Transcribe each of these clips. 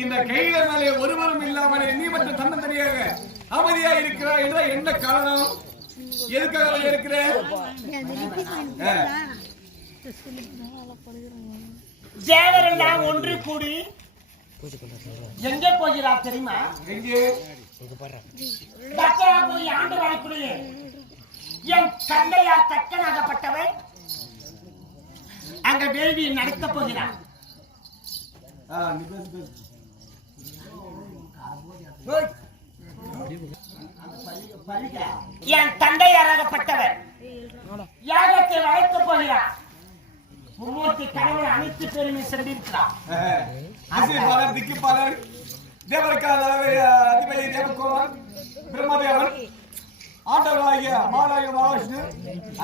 இந்த கையிலே ஒருவரும் இல்லாமலே நீ மட்டும் தன்னந்தனியாக அமைதியா இருக்கிறாய் என்ற என்ன காரணம்? எதுக்காக இருக்கிற? தேவரெல்லாம் ஒன்று கூடி எங்க போகிறார் தெரியுமா? எங்கே? தக்கராபுரி ஆண்டு வாழ்க்கைய என் தந்தையார் தக்கனாகப்பட்டவன் அங்க வேள்வி நடத்த போகிறார். என் தந்தையாராகப்பட்டவர் யாகத்தை வளர்க்கப் போகிறார். மும்மூர்த்தி கடவுளை அனைத்து பேருமே சென்றிருக்கிறார். திக்குப்பாளர் தேவரக்காதிபதி தேவகோவன் பிரம்மதேவன் ஆண்டவராகிய மாலாய மகாவிஷ்ணு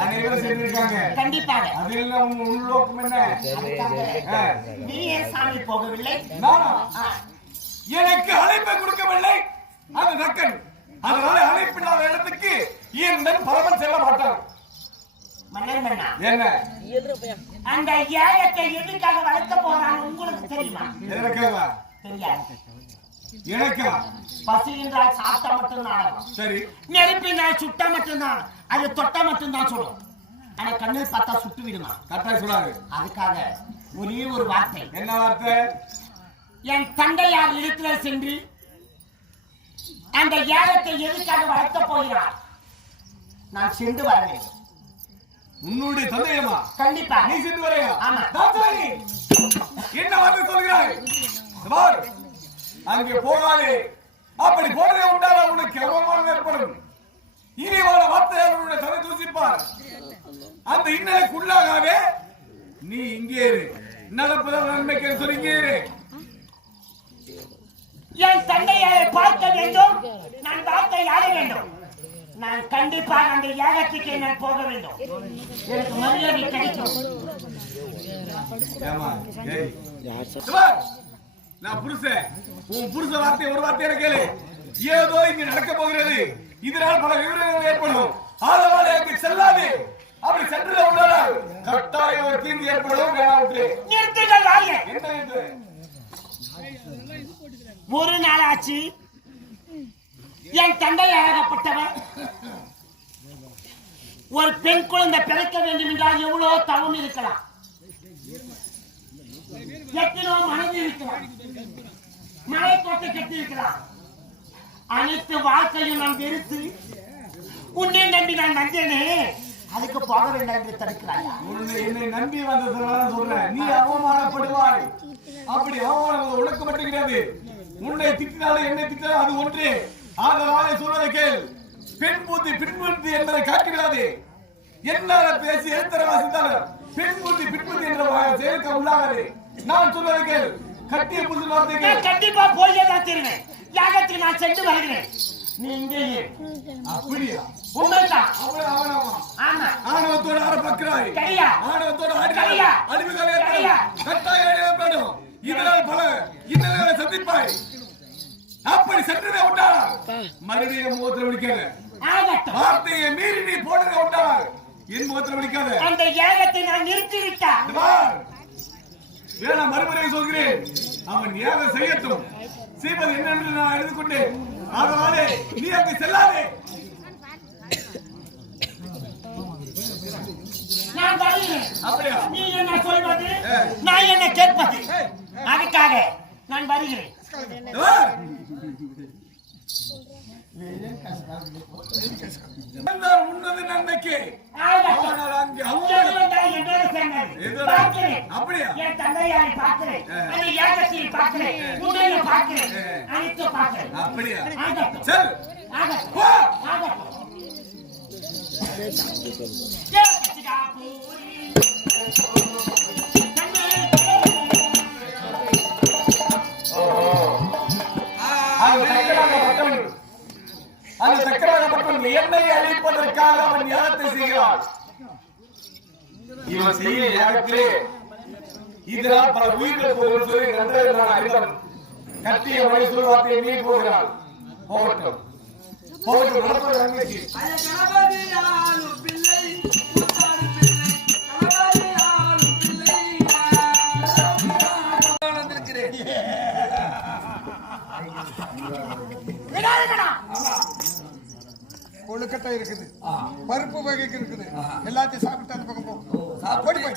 அனைவரும் சென்றிருக்காங்க. கண்டிப்பாக அதெல்லாம் உள்நோக்கம் என்ன? நீ ஏன் சாமி போகவில்லை? எனக்கு அழைப்பை கொடுக்கவில்லை அது நக்கன். அதனால அழைப்பில்லாத இடத்துக்கு இந்த பரமன் செல்ல மாட்டான். என்ன அந்த யாகத்தை எதுக்காக வளர்த்த போறான் உங்களுக்கு தெரியுமா? தெரியாது. எனக்கா? பசி என்றால் சாப்பிட்டா மட்டும்தான். சரி. நெருப்பினால் சுட்டா மட்டும்தான், அது தொட்டா மட்டும்தான் சொல்லும். ஆனா கண்ணில் பார்த்தா சுட்டு விடுமா? கட்டாய சொல்லாது. அதுக்காக ஒரே ஒரு வார்த்தை. என்ன வார்த்தை? என் தந்தையார் இடத்துல சென்று அந்த யாகத்தை எதுக்காக வளர்த்த போகிறார் நான் சென்று வர வேண்டும். உன்னுடைய தந்தையமா? கண்டிப்பா. நீ சென்று வரையா? ஆமா. என்ன வார்த்தை சொல்கிறாய்? அங்கே போகாதே. அப்படி போனதே உண்டான உனக்கு அவமானம் ஏற்படும். இனிவான வார்த்தையால் உன்னுடைய தலை தூசிப்பார். அந்த இன்னலுக்குள்ளாகவே நீ இங்கே இரு. நடப்பதால் நன்மைக்கு சொல்லி இங்கே இரு. என் தந்தையை பார்க்க வேண்டும், நான் வார்த்தை ஆட வேண்டும். நான் கண்டிப்பாக அந்த யாகத்துக்கு நான் போக வேண்டும். எனக்கு மரியாதை கிடைக்கும். நான் புருஷன். உன் புருஷ வார்த்தை ஒரு வார்த்தையை கேளு. ஏதோ இங்க நடக்க போகிறது. இதனால் பல விவரங்கள் ஏற்படும். ஆதலால் எனக்கு செல்லாது. அப்படி சென்று உண்டால் கட்டாயம் ஒரு தீங்கு ஏற்படும். நிறுத்துங்கள் வாயை. என்ன என்று ஒரு நாளாச்சு என் தந்தை அழகப்பட்டவர் ஒரு பெண் குழந்தை பிறக்க வேண்டும் என்றால் எவ்வளவு தவம் இருக்கலாம், எத்தனோ மனது இருக்கலாம், மலை கோட்டை கட்டி இருக்கலாம். அனைத்து வாழ்க்கையும் நான் வெறுத்து உன்னை நம்பி நான் வந்தேனே, அதுக்கு போக வேண்டாம் என்று தடுக்கிறாய். என்னை நம்பி வந்ததுனால சொல்றேன். நீ அவமானப்படுவாய். அப்படி அவமானம் உனக்கு மட்டும் கிடையாது. உன்னை திட்டினாலும் என்னை திட்டாலும் அது ஒன்றே. ஆதலாலே சொல்வதை கேள். பெண் பூத்தி பின்பூத்தி என்பதை காட்டுகிறாது. என்ன பேசி எழுத்தர வாசித்தாலும் பெண் பூத்தி பின்பூத்தி என்ற செயலுக்கு உள்ளாகாது. நான் சொல்வதை கேள். கட்டிய புது வார்த்தை கண்டிப்பா போய் தான் தெரிவேன். யாகத்தில் நான் சென்று வருகிறேன். நீ இங்கேயே. அப்படியா? உண்மைதான். ஆமா. ஆணவத்தோடு ஆட பார்க்கிறாய். சரியா? ஆணவத்தோடு ஆடுகிறாய். அடிமைகள் ஏற்படும். கட்டாயம் ஏற்படும். இதனால் பல இன்னல்களை சந்திப்பாய். அப்படி சென்றதே உண்டால் மறுபடியும் முகத்தில் விழிக்காத. வார்த்தையை மீறி நீ போனதே உண்டால் என் முகத்தில் விழிக்காத. அந்த யாகத்தை நான் நிறுத்தி விட்டான். வேணா மறுமுறை சொல்கிறேன். அவன் யாகம் செய்யட்டும். செய்வது என்னென்று நான் அறிந்து கொண்டேன். அதனாலே நீ அங்கு செல்லாதே. நான் வருகிறேன். அப்படியா? நீ என்ன சொல்வது, நான் என்ன கேட்பது? அதுக்காக நான் வருகிறேன். உன்னது நன்மைக்கு அப்படியா? என் தந்தையாரை பார்க்கிறேன், அந்த யாகத்தில் பார்க்கிறேன், உன்னை பார்க்கிறேன், அனைத்து பார்க்கிறேன். அப்படியா? சரி. அந்த சக்கராகப்பட்டவன் என்னை அழிப்பதற்காக அவன் யாகத்தை செய்கிறான். இவன் செய்ய யாகத்திலே இதனால் பல உயிர்கள் போகும் சொல்லி நன்றாக நான் அறிந்தவன். கட்டிய வயசு வார்த்தையை மீறி போகிறான். போகட்டும் போகட்டும். நடப்பது நன்மைக்கு. பிள்ளை கொழுக்கட்டை இருக்குது, பருப்பு வகைக்கு இருக்குது. எல்லாத்தையும் சாப்பிட்டு அந்த பக்கம் போ. ஓடி போய்.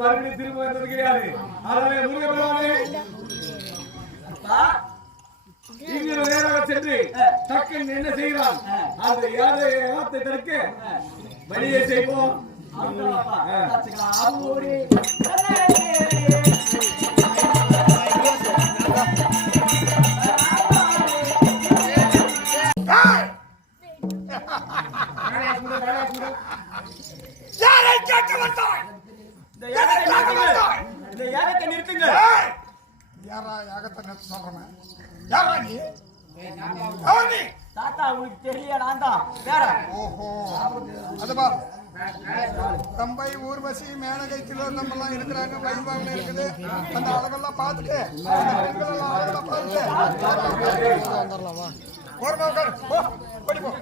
மறுபடியும் திரும்ப வந்தது கிடையாது. அதனால முருகப்பெருமானே இங்கே நேராக சென்று டக்கன் என்ன செய்கிறான் அந்த யாத்தை தடுக்க வழியை செய்வோம். யாரை கேட்க வந்தாய்? இந்த யாகத்தை நிறுத்துங்க. யாரா யாகத்தை நிறுத்த சொல்றேன்? யாரா நீ? தாத்தா உனக்கு தெரியல, நான் தான் வேற. ஓஹோ, அதுபா தம்பை ஊர்வசி மேனகை திலோத்தமெல்லாம் இருக்கிறாங்க, வைவாங்க இருக்குது. அந்த அழகெல்லாம் பார்த்துட்டு வந்துடலாமா? ஓடி போ.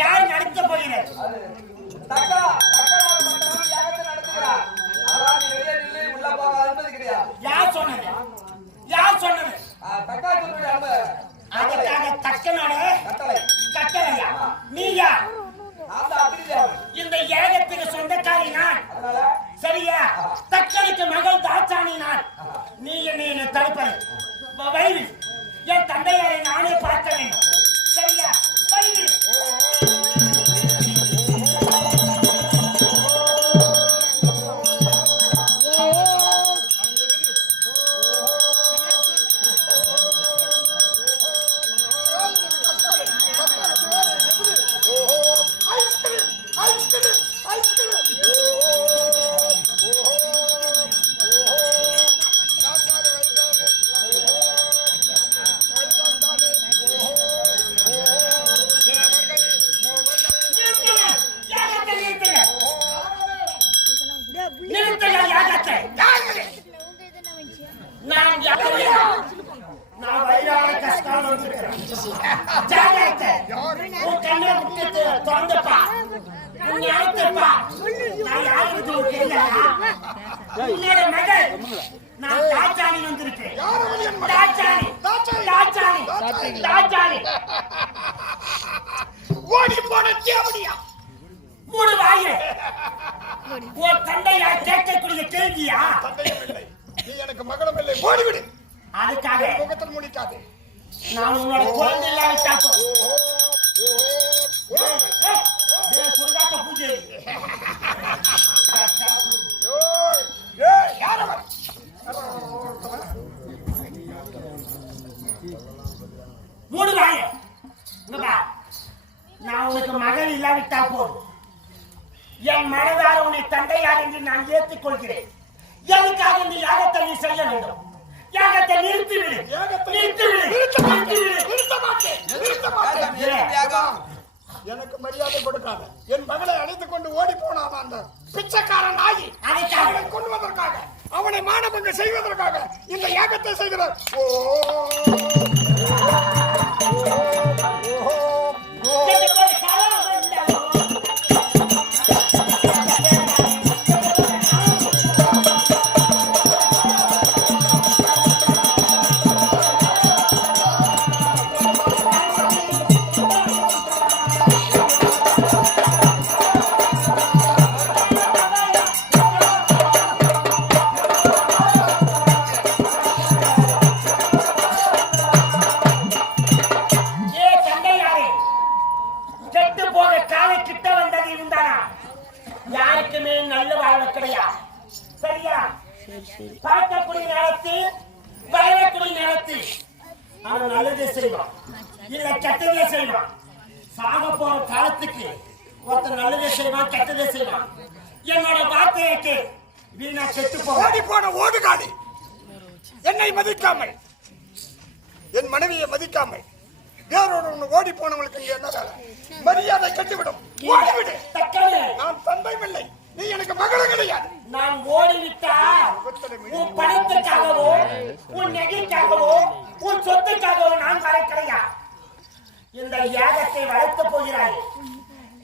யார் நடத்த போகிறார்? யார் சொன்னது? யார் சொன்னது? அதுக்காக தக்கனோட கட்டளையா? நீயா? இந்த ஏகத்துக்கு சொந்தக்காரி நான். சரியா? தக்கனுக்கு மகள் தாச்சானி நான். நீ என்னை தடுப்பது வைவி. என் தந்தையாரை நானே பார்க்க வேண்டும். சரியா? வைவி. நான் வயிறான கஷ்டம் வந்துருக்கிறேன். உன் கண்ணை விட்டு திறந்துப்பா. உன் ஞானத்தைப்பா நான் யாருக்கு தெரியா உன்னோட மகள் நான் தாச்சாணி வந்திருக்கேன் தாச்சாணி ஓடி போன தேவடியா மூடு வாயே உன் தந்தையா கேட்கக்கூடிய கேள்வியா தந்தையும் இல்லை நீ எனக்கு மகளும் இல்லை ஓடிவிடு அதுக்காக முகத்தில் முடிக்காது நான் உன்னோட குழந்தை இல்லாவிட்டாப்போ சுருகாட்ட பூஜை மூடு வாய நான் உனக்கு மகள் இல்லாவிட்டா போதும் என் மனதார உன்னை தந்தையார் என்று நான் ஏற்றுக் கொள்கிறேன் எதுக்காக நீ யாகத்தை நீ செய்ய வேண்டும் யாகத்தை நிறுத்திவிடு எனக்கு மரியாதை கொடுக்காத என் மகளை அழைத்துக் கொண்டு ஓடி போனான் அந்த பிச்சைக்காரன் ஆகி அவனை கொள்வதற்காக அவனை மானபங்க செய்வதற்காக இந்த யாகத்தை செய்கிறார் பார்க்கக்கூடிய நேரத்தில் பயணக்கூடிய நேரத்தில் அவன் நல்லதே செய்வான் இல்ல கெட்டதே செய்வான் சாக போற காலத்துக்கு ஒருத்தர் நல்லதே செய்வான் கெட்டதே செய்வான் என்னோட வார்த்தைக்கு வீணா செத்து ஓடி போன ஓடுகாடி என்னை மதிக்காமல் என் மனைவியை மதிக்காமல் வேறொரு ஓடி போனவங்களுக்கு இங்க என்ன வேலை மரியாதை கட்டிவிடும் ஓடிவிடு நான் தந்தையும் இல்லை நீ எனக்கு மகளும் கிடையாது நான் ஓடிவிட்டா உன் பணத்துக்காகவோ உன் நகைக்காகவோ உன் சொத்துக்காகவோ நான் வர கிடையாது இந்த யாகத்தை வளர்த்து போகிறாய்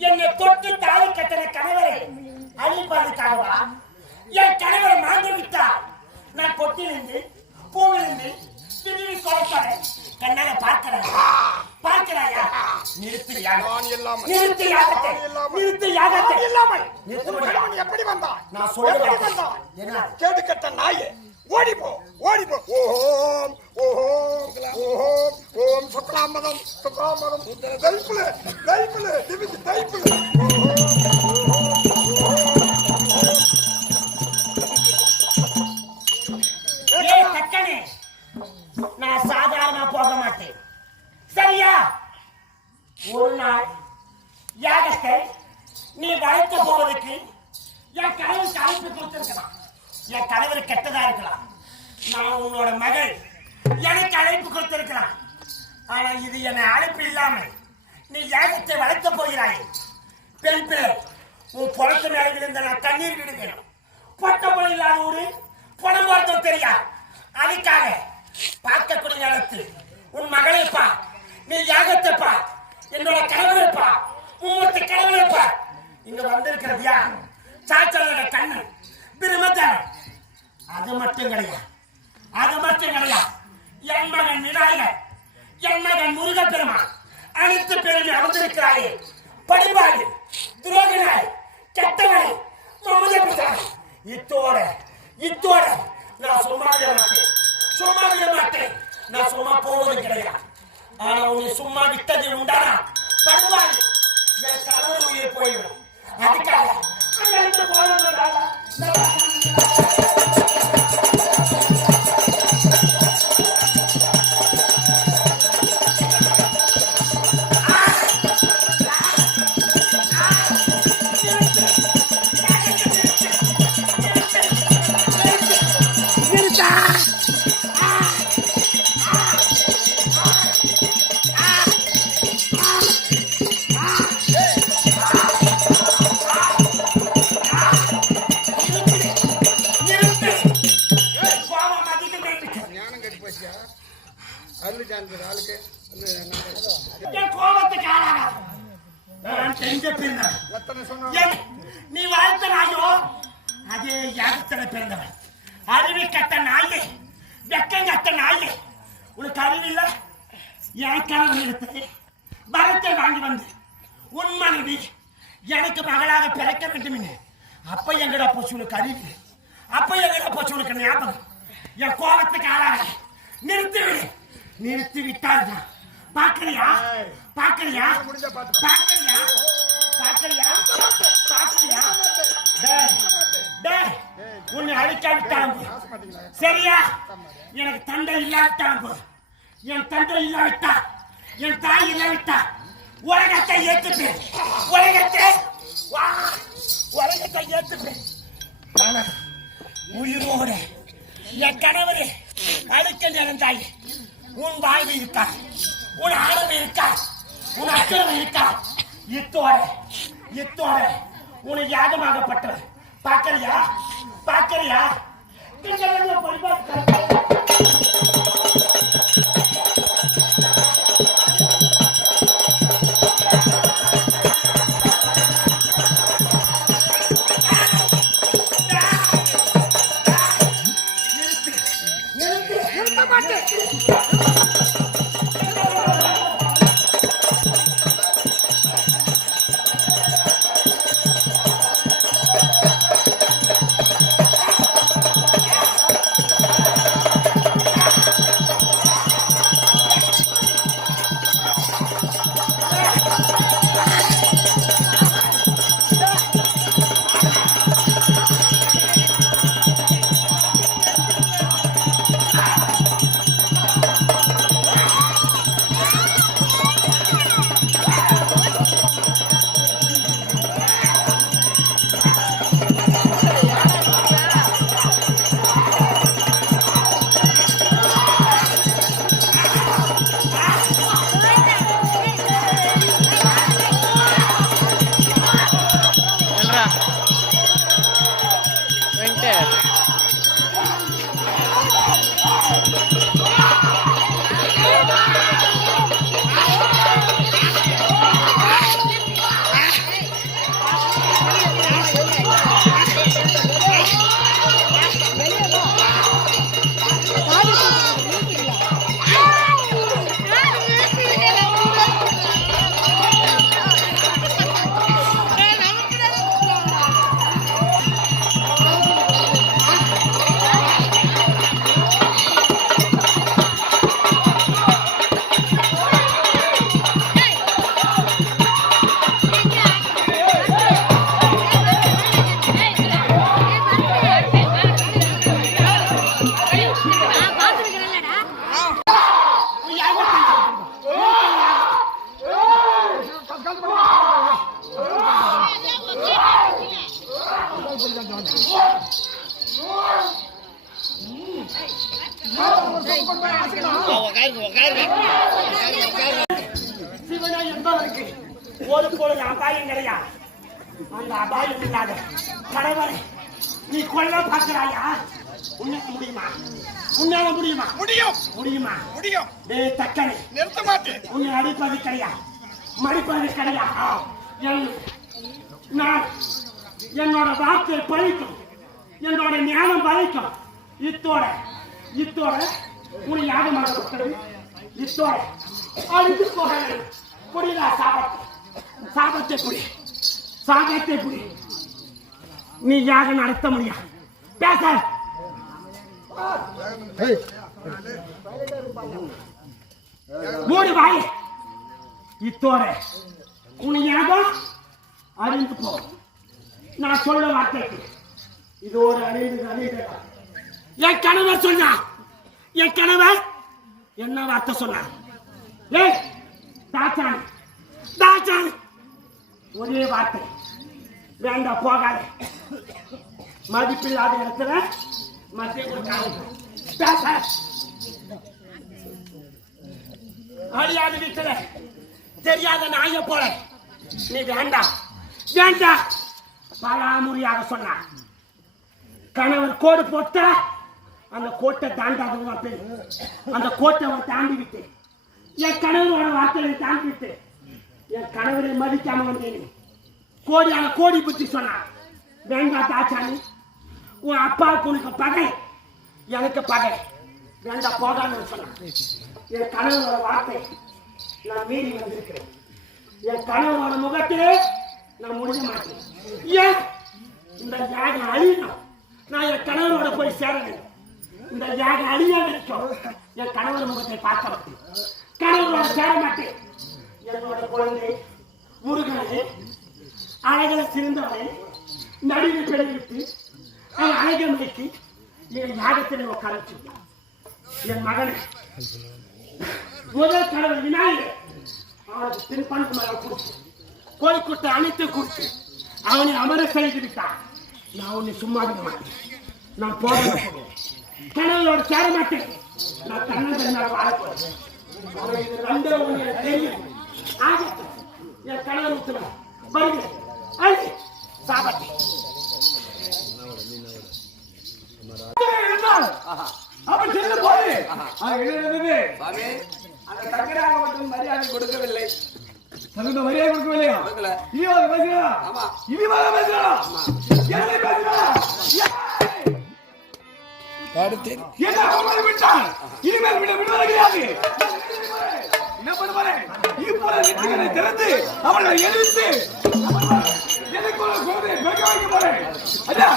என்னை தொட்டு தாலி கட்டின கணவரை அழிப்பதற்காகவா என் கணவரை மாண்டு விட்டால் நான் பொட்டிலிருந்து பூவிலிருந்து திரும்பி கொடுப்பேன் கண்ணால பார்க்கிறாயா நிறுத்து யாகத்தை எப்படி வந்தான் நான் சொல்லுவேன் என்ன கேடு கட்ட நாயே ஓடி போ ஓம் ஓம் ஓம் ஓம் சுக்லாமதம் தைப்புல திவிக்கு தைப்புல நான் சாதாரணமா போக மாட்டேன் சரியா ஒரு நாள் யாகத்தை நீ வளர்த்து போவதற்கு என் கணவருக்கு அழைப்பு கொடுத்திருக்கலாம் என் கணவர் கெட்டதா இருக்கலாம் நான் உன்னோட மகள் எனக்கு அழைப்பு கொடுத்திருக்கலாம் ஆனா இது என்னை அழைப்பு இல்லாமல் நீ யாகத்தை வளர்த்த போகிறாய் பெண் பிள்ளை உன் புறத்து மேல விழுந்த நான் தண்ணீர் விடுவேன் பொட்ட பொழு இல்லாத ஊரு பணம் வார்த்தம் தெரியா அதுக்காக பார்க்கக்கூடிய நேரத்தில் உன் மகளை பா நீ யாகத்தை பா என்னோட கணவரை பா உம்மூர்த்தி கணவரை பா இங்க வந்திருக்கிறதியா சாச்சலோட கண்ணு பிரமத்தான அது மட்டும் கிடையாது என் மகன் விநாயகர் என் மகன் முருகப்பெருமான் அனைத்து பேருமே அமர்ந்திருக்கிறாயே படிப்பாடு துரோகனாய் கெட்டவனை இத்தோட நான் சும்மா விட மாட்டேன் நான் சும்மா போவது கிடையாது ஆனா உன்னை சும்மா விட்டது உண்டானா படுவாங்க என் கணவர் உயிர் போயிடும் அதுக்காக எங்க பிறந்தவன் எத்தனை சொன்ன நீ வாழ்த்த நாயோ அதே யாகத்துல பிறந்தவன். அறிவி கட்ட நாயே, வெக்கம் கட்ட நாயே, உனக்கு அறிவில்லை. என் கணவன் எடுத்து வரத்தை வாங்கி வந்து உன் மனைவி எனக்கு மகளாக பிறக்க வேண்டும். அப்ப எங்கடா போச்சு உனக்கு அறிவு? அப்ப எங்கடா போச்சு உனக்கு ஞாபகம்? என் கோபத்துக்கு ஆளாக நிறுத்திவிடு. நிறுத்தி விட்டாரு. பாக்கறியா பாக்கறியா பாக்கறியா பாக்கறியா பாக்கறியா? உன்னை அழிக்காவிட்டாலும் சரியா? எனக்கு தந்தை இல்லாவிட்டாலும் என் தந்தை இல்லாவிட்டா, என் தாய் இல்லாவிட்டா உலகத்தை ஏத்துப்பேன். உலகத்தை ஏத்துப்பேன். உயிரோட என் கணவரே அழுக்க நிறந்தாய். உன் வாழ்வு இருக்கா? உன் ஆணவம் இருக்கா? உன் அக்கிரமம் இருக்கா? இத்தோட உனக்கு யாகமாகப்பட்டவன். பாக்கறியா பாக்கறியா? நிறுத்த மாட்டேன். சிவனை என்பவருக்கு ஒரு பொழுது அபாயம் கிடையாது. அந்த அபாயம் இல்லாத கடவுளை நீ கொல்ல பார்க்கிறாயா? உன்னால முடியுமா? உன்னால முடியுமா? முடியும் முடியுமா? முடியும். டேய் தக்கனை, நிறுத்த மாட்டேன். உன்னை அடிப்பது கிடையாது, மடிப்பது கிடையாது. நான் என்னோட வாக்கை பழிக்கும், என்னோட ஞானம் பழிக்கும். இத்தோட உன் யாகமாக இத்தோட அழித்து போக புரியுதா? சாபத்தை புரி, சாபத்தை புரி. நீ யாகம் நடத்த முடியாது. பேச மூடி வாய். இத்தோட உன் யாகம் அழிந்து போ. நான் சொல்ல வார்த்தைக்கு இது ஒரு அழிந்து. என் கணவர் சொன்னா, என் கணவர் என்ன வார்த்தை சொன்னார்? ஏய் தாச்சான் ஒரே வார்த்தை, வேண்டாம் போகாத. மதிப்பில்லாத இடத்துல மத்திய பேச அறியாத வீட்டுல தெரியாத நாய போல நீ வேண்டாம் வேண்டாம் பலாமுறையாக சொன்னார். கணவர் கோடு போட்ட அந்த கோட்டை தாண்டாதவன் பேர். அந்த கோட்டை தாண்டி விட்டு என் கணவரோட வார்த்தையை தாண்டி விட்டு என் கணவரை மதிக்காம வந்தேன். கோடியான கோடி புத்தி சொன்னான். வேண்டாம் தாச்சானி, உன் அப்பாவுக்கு உனக்கு பகை, எனக்கு பகை, வேண்டாம் போகான்னு சொன்னான். என் கணவனோட வார்த்தை நான் மீறி வந்திருக்கிறேன். என் கணவனோட முகத்திலே நான் முடிய மாட்டேன். ஏன் இந்த யாகம் அழியணும், நான் என் கணவனோட போய் சேரணும். இந்த யாகம் அழிய வரைக்கும் என் கணவன் முகத்தை பார்க்க மாட்டேன், கணவனோட சேர மாட்டேன். என்னோட குழந்தை முருகனே, அழகில சிறந்தவனே, நடுவில் பெருவிட்டு அவன் அழகமைக்கு என் யாகத்தில் உட்கார வச்சிருந்தான். என் மகனை முதல் கடவுள் விநாயகர் அவனுக்கு திருப்பணத்து மகளை கொடுத்து கோழிக்குட்டை அனைத்து கொடுத்து அவனை அமர செய்து விட்டான். நான் உன்னை சும்மா இருக்க மாட்டேன், நான் போக கடவுளோட சேர மாட்டேன். நான் கண்ணன் வாழப்போறேன். அவனுக்கு ரெண்டே ஒன்று எனக்கு தெரியும். ஆகட்டும், என் கடவுள் விட்டுவேன். வருகிறேன். அழி சாபத்தை அப்படி செல்ல போய் அந்த தக்கராக மட்டும் மரியாதை கொடுக்கவில்லை. தகுந்த மரியாதை கொடுக்கவில்லையா? இனிவாக பேசுகிறா, இனிவாக பேசுகிறா, என்ன அவமானம் விட்டான். இனிமேல் விடுதலை கிடையாது. என்ன பண்ணுவாரே? இப்போதை திறந்து அவர்களை எழுத்து எனக்கு ஒரு குழந்தை பிறக்க வைக்க போறேன். ஐயா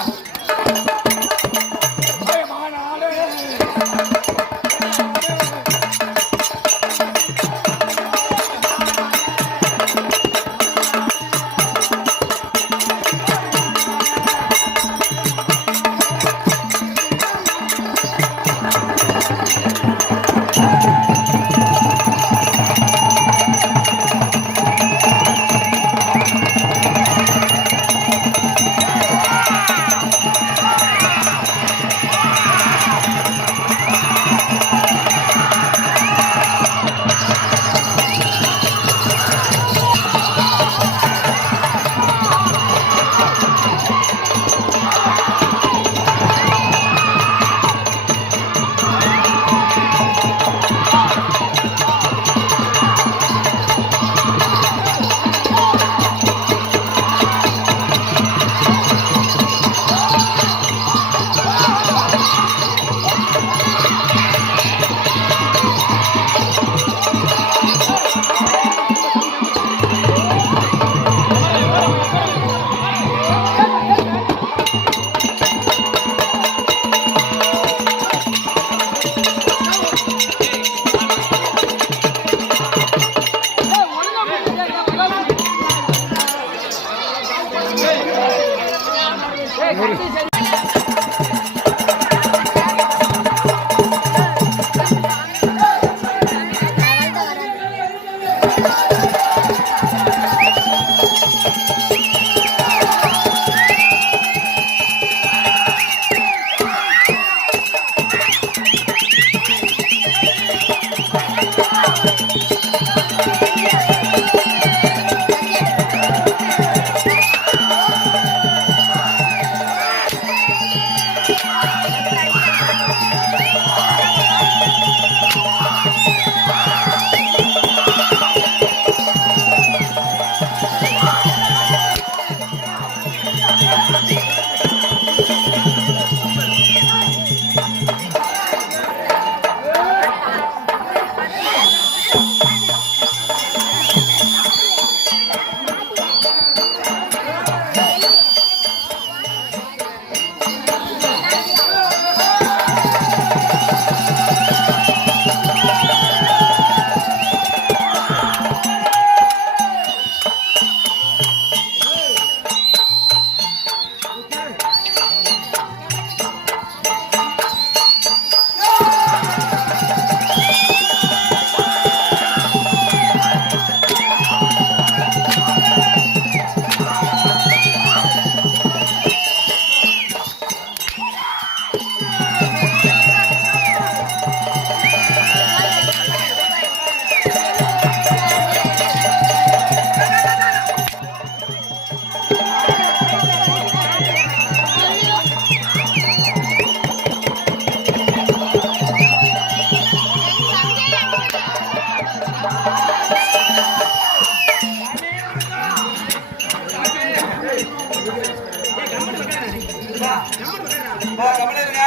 கமலருங்க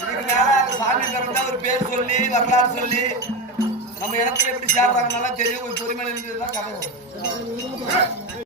இதுக்கு மேல அந்த சாமி கரெக்டா ஒரு பேர் சொல்லி வரலாறு சொல்லி நம்ம இடத்துல எப்படி சேர்றாங்கன்னால தெரியும். ஒரு பொறுமையில இருந்ததுதான் கதை வரும்.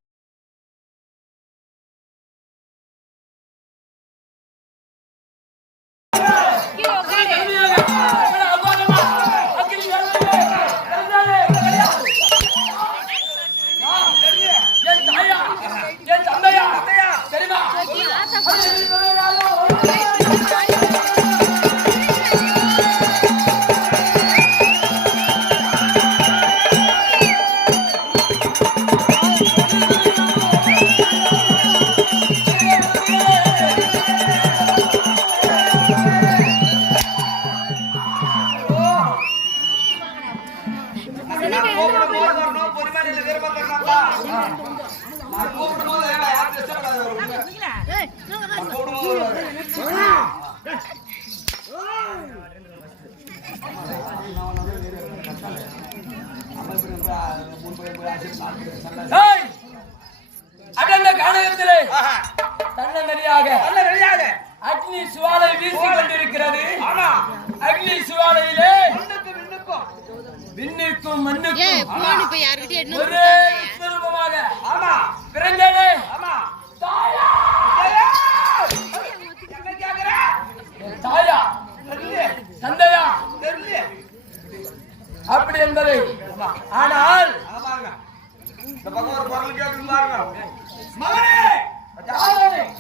அகண்ட கானகத்திலே தன்னந்தனியாக அக்னி சுவாலை வீசி கொண்டிருக்கிறது. அக்னி சுவாலையிலே விண்ணுக்கும் மண்ணுக்கும் ஒரே விஸ்வரூபமாக பிறந்தனே தாயா தாயா தந்தையா அப்படி என்பதை. ஆனால் இந்த பக்கம் ஒரு குரல் கேட்டு பாருங்க. மகனே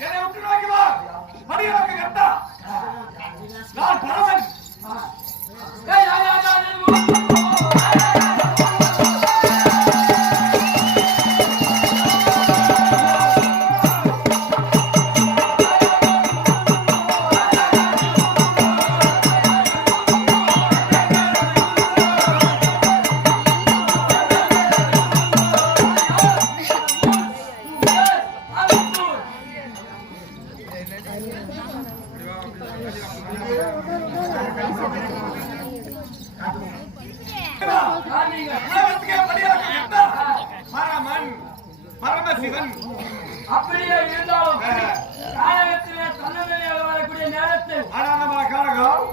என்னை விட்டு நோக்கி வா. மடியாக கட்டா நான் பரவன். பரமசிவன் அப்படியே இருந்தாலும் காலகத்திலே தன்னந்தனியாக வரக்கூடிய நேரத்தில் ஆனந்தமான காலகம்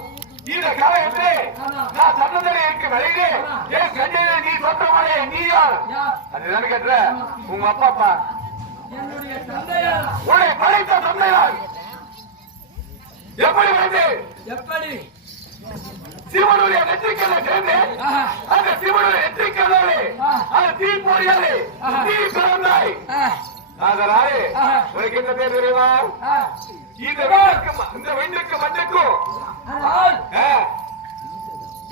இந்த காலகட்டே நான் தன்னந்தனை இருக்க வழியிலே என் கண்ணிலே நீ சொந்தமானே நீ யார்? அதுதான் கேட்ட உங்க அப்பா என்னுடைய தந்தையார். உன்னை படைத்த தந்தையார் எப்படி வந்து எப்படி சிவனுடைய நெற்றிக்கல்ல சேர்ந்து அந்த சிவனுடைய நெற்றிக்கல்லே அந்த தீ போரியாலே தீ பிறந்தாய். அதனாலே உனக்கு என்ன பேர் தெரியுமா? இந்த வெண்ணுக்கு மண்ணுக்கும் ஆனால்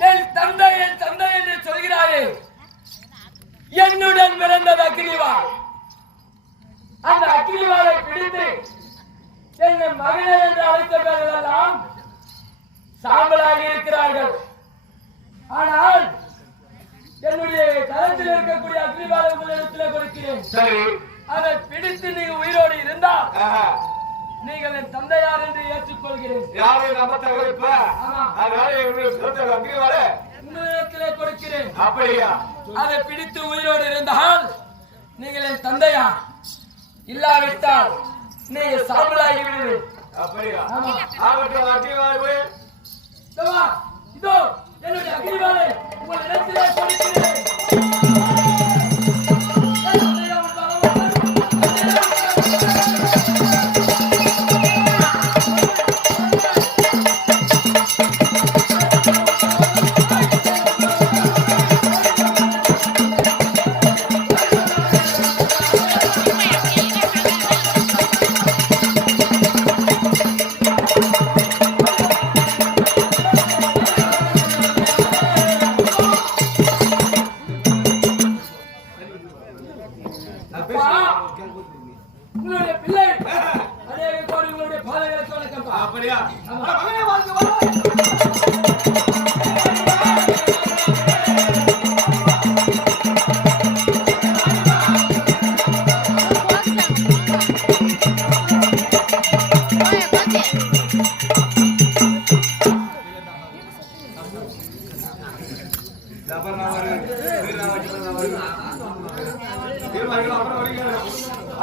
என் தந்தை என்று சொல்கிறாயே, என்னுடன் பிறந்தது அக்னிவாள். அந்த அக்னிவாளை பிடித்து என்னை மகிழ என்று அழைத்தவர்களெல்லாம் சாம்பலாகி இருக்கிறார்கள். ஆனால் என்னுடைய கரத்தில் இருக்கக்கூடிய அக்னிவாளை உங்களிடத்தில் கொடுக்கிறேன். சரி, அதை பிடித்து நீங்க உயிரோடு இருந்தால் நீங்கள் என் தந்தையார் என்று ஏற்றுக்கொள்கிறேன். யாரையும் நம்ம தகவல் அதனால உங்களிடத்திலே கொடுக்கிறேன். அப்படியா? அதை பிடித்து உயிரோடு இருந்தால் நீங்கள் என் தந்தையா, இல்லாவிட்டால் நீங்க சாம்பலாகி விடுவீர்கள். அப்படியா? ஆகட்டும், அக்னிவாளே. இதோ என்னுடைய அக்னிவாளை உங்கள் இடத்திலே கொடுக்கிறேன். உங்களுடைய பிள்ளை அநேக கோடி உங்களுடைய பாதைகளுக்கு வணக்கம். அப்படியா?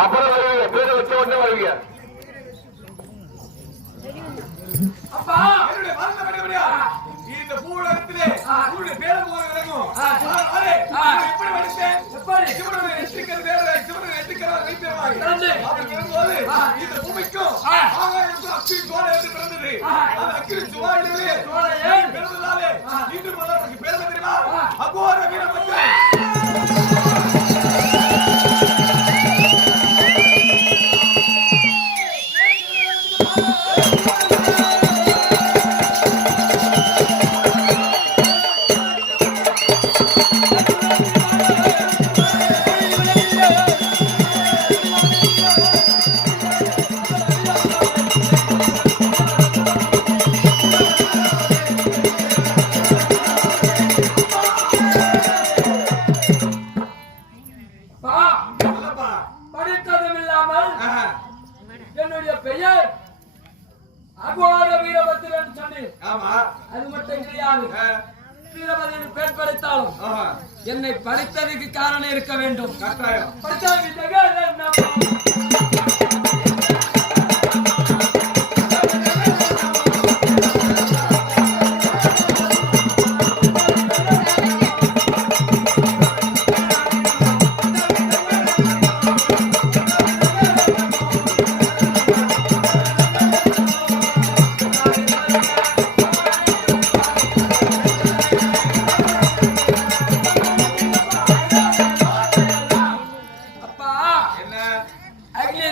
அப்புறம் பேரை வச்ச உடனே வருவீங்க. அப்பா என்னுடைய மரணம் படிப்படியா இந்த பூலகத்திலே உன்னுடைய பேரும் போக இறங்கும். அதனாலே எப்படி படித்தேன்? எப்படி சிவனுடைய நெற்றிக்கல் வேறு சிவனுடைய நெற்றிக்கல் வைத்திருவாய். அப்படி இருக்கும்போது இந்த பூமிக்கும் ஆகாயத்துக்கும் அக்கினி சோலை என்று பிறந்தது. அந்த அக்கினி சோலையிலே பிறந்ததாலே இன்று முதல் எனக்கு பேர் தெரியுமா? அகோர வீரபத்ரன். படித்ததும் இல்லாமல் என்னுடைய பெயர் அகோர வீரபத்ரன் சொன்னேன். அது மட்டும் கிடையாது, வீரபத்ரன் பெண் படித்தாலும் என்னை படித்ததுக்கு காரணம் இருக்க வேண்டும்.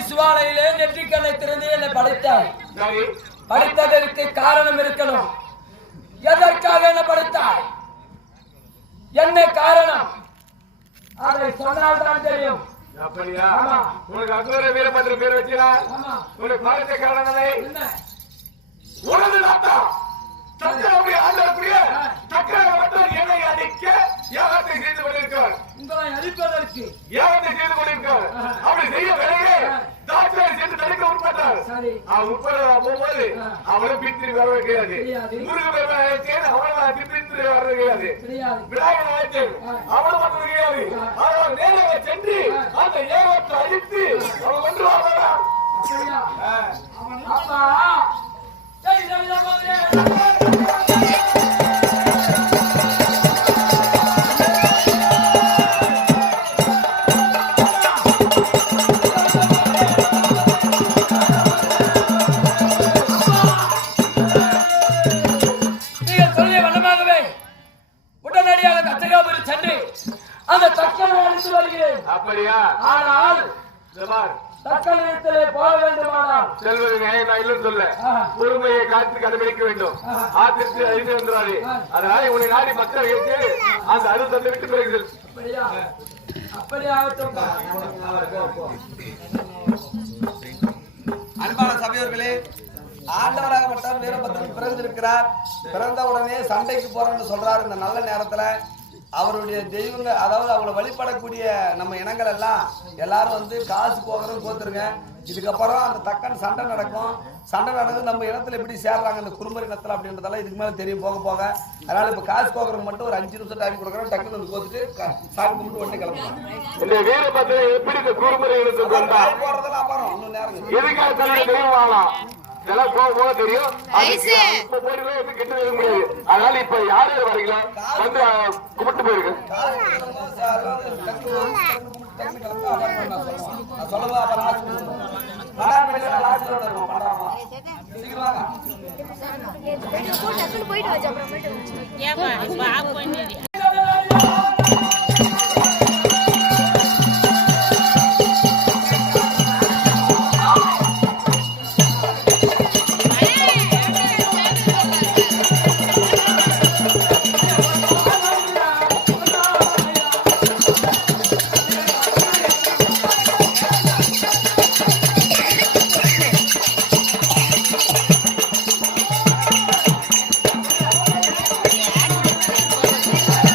சிவாலையிலே நெற்றிக்கல்லை திறந்து என்னை படைத்தாய். படித்ததற்கு காரணம் இருக்கணும். எதற்காக என்ன படைத்தாய்? என்ன காரணம்? அதை சொன்னால் தான் தெரியும். அப்படியா? உனக்கு அகோர வீரபத்ரன் பேர் வச்சினார். உனக்கு படைத்த காரணமே உனது நாட்டா சக்கரவர்த்தி ஆண்டக்கூடிய சக்கரவர்த்தி என்னை அடிக்க யாகத்தை செய்து கொண்டிருக்கிறார். உங்களை அழிப்பதற்கு யாகத்தை செய்து கொண்டிருக்கிறார். அப்படி செய்ய விலகே தாட்சாயை சென்று தடுக்க உட்பட்டார். அவன் உட்பட போகும்போது அவனை பிரித்து வர கிடையாது. முருகன் அவனை பிரித்து வர கிடையாது. விநாயகன் ஆயத்தன் அவனை மட்டும் கிடையாது. அவன் நேராக சென்று அந்த ஏகத்தை அழித்து அவன் கொண்டு வரலாம். அப்பா உடனடியாக தச்சகாபுரி சென்று அந்த தக்கனை அழைத்து வருகிறேன். அப்படியா? ஆனால் தக்கனிடத்திலே போக வேண்டுமானால் செல்வது நியாயம் இல்லைன்னு சொல்ல பொறுமையை காத்து கடைபிடிக்க வேண்டும். ஆத்திரத்து அறிந்து வந்துடாது. அதனால உன்னை நாடி மக்கள் கேட்டு அந்த அறுத்தத்தை விட்டு பிறகு அப்படியா? அப்படியாகட்டும். அன்பான சபையோர்களே, ஆண்டவராகப்பட்டவர் வீரபத்ரன் பிறந்திருக்கிறார். பிறந்த உடனே சண்டைக்கு போறோம்னு சொல்றாரு. இந்த நல்ல நேரத்துல அவருடைய தெய்வங்க, அதாவது அவங்களை வழிபடக்கூடிய நம்ம இனங்கள் எல்லாம் எல்லாரும் வந்து காசு போகிறோம் கோத்துருங்க. இதுக்கப்புறம் அந்த தக்கன் சண்டை நடக்கும். சண்டை நடந்து நம்ம இடத்துல எப்படி சேர்றாங்க இந்த குறும்பர் இனத்துல அப்படின்றதெல்லாம் இதுக்கு மேல தெரியும் போக போக. அதனால இப்ப காசு போகிறவங்க மட்டும் ஒரு 5 நிமிஷம் டைம் கொடுக்குறோம். டக்குன்னு வந்து கோத்துட்டு சாமி கும்பிட்டு உடனே கிளம்பலாம். இந்த வீரபத்ரன் எப்படி இந்த குறும்பர் இனத்துக்கு போறதெல்லாம் அப்புறம் இன்னும் நேரம் இதெல்லாம் போக போக தெரியும். அதனால இப்ப யாரு வரீங்களா வந்து கும்பிட்டு போயிருக்கு. போயிட்டு Thank you.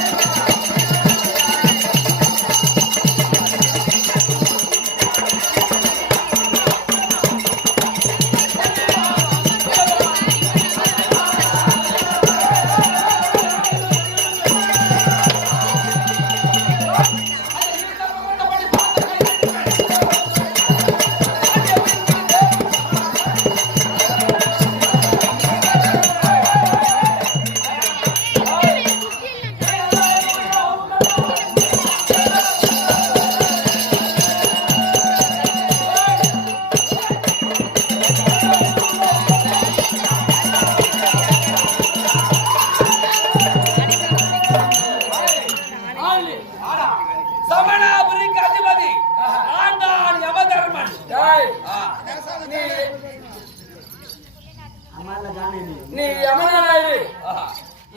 நீ எவனாயிரு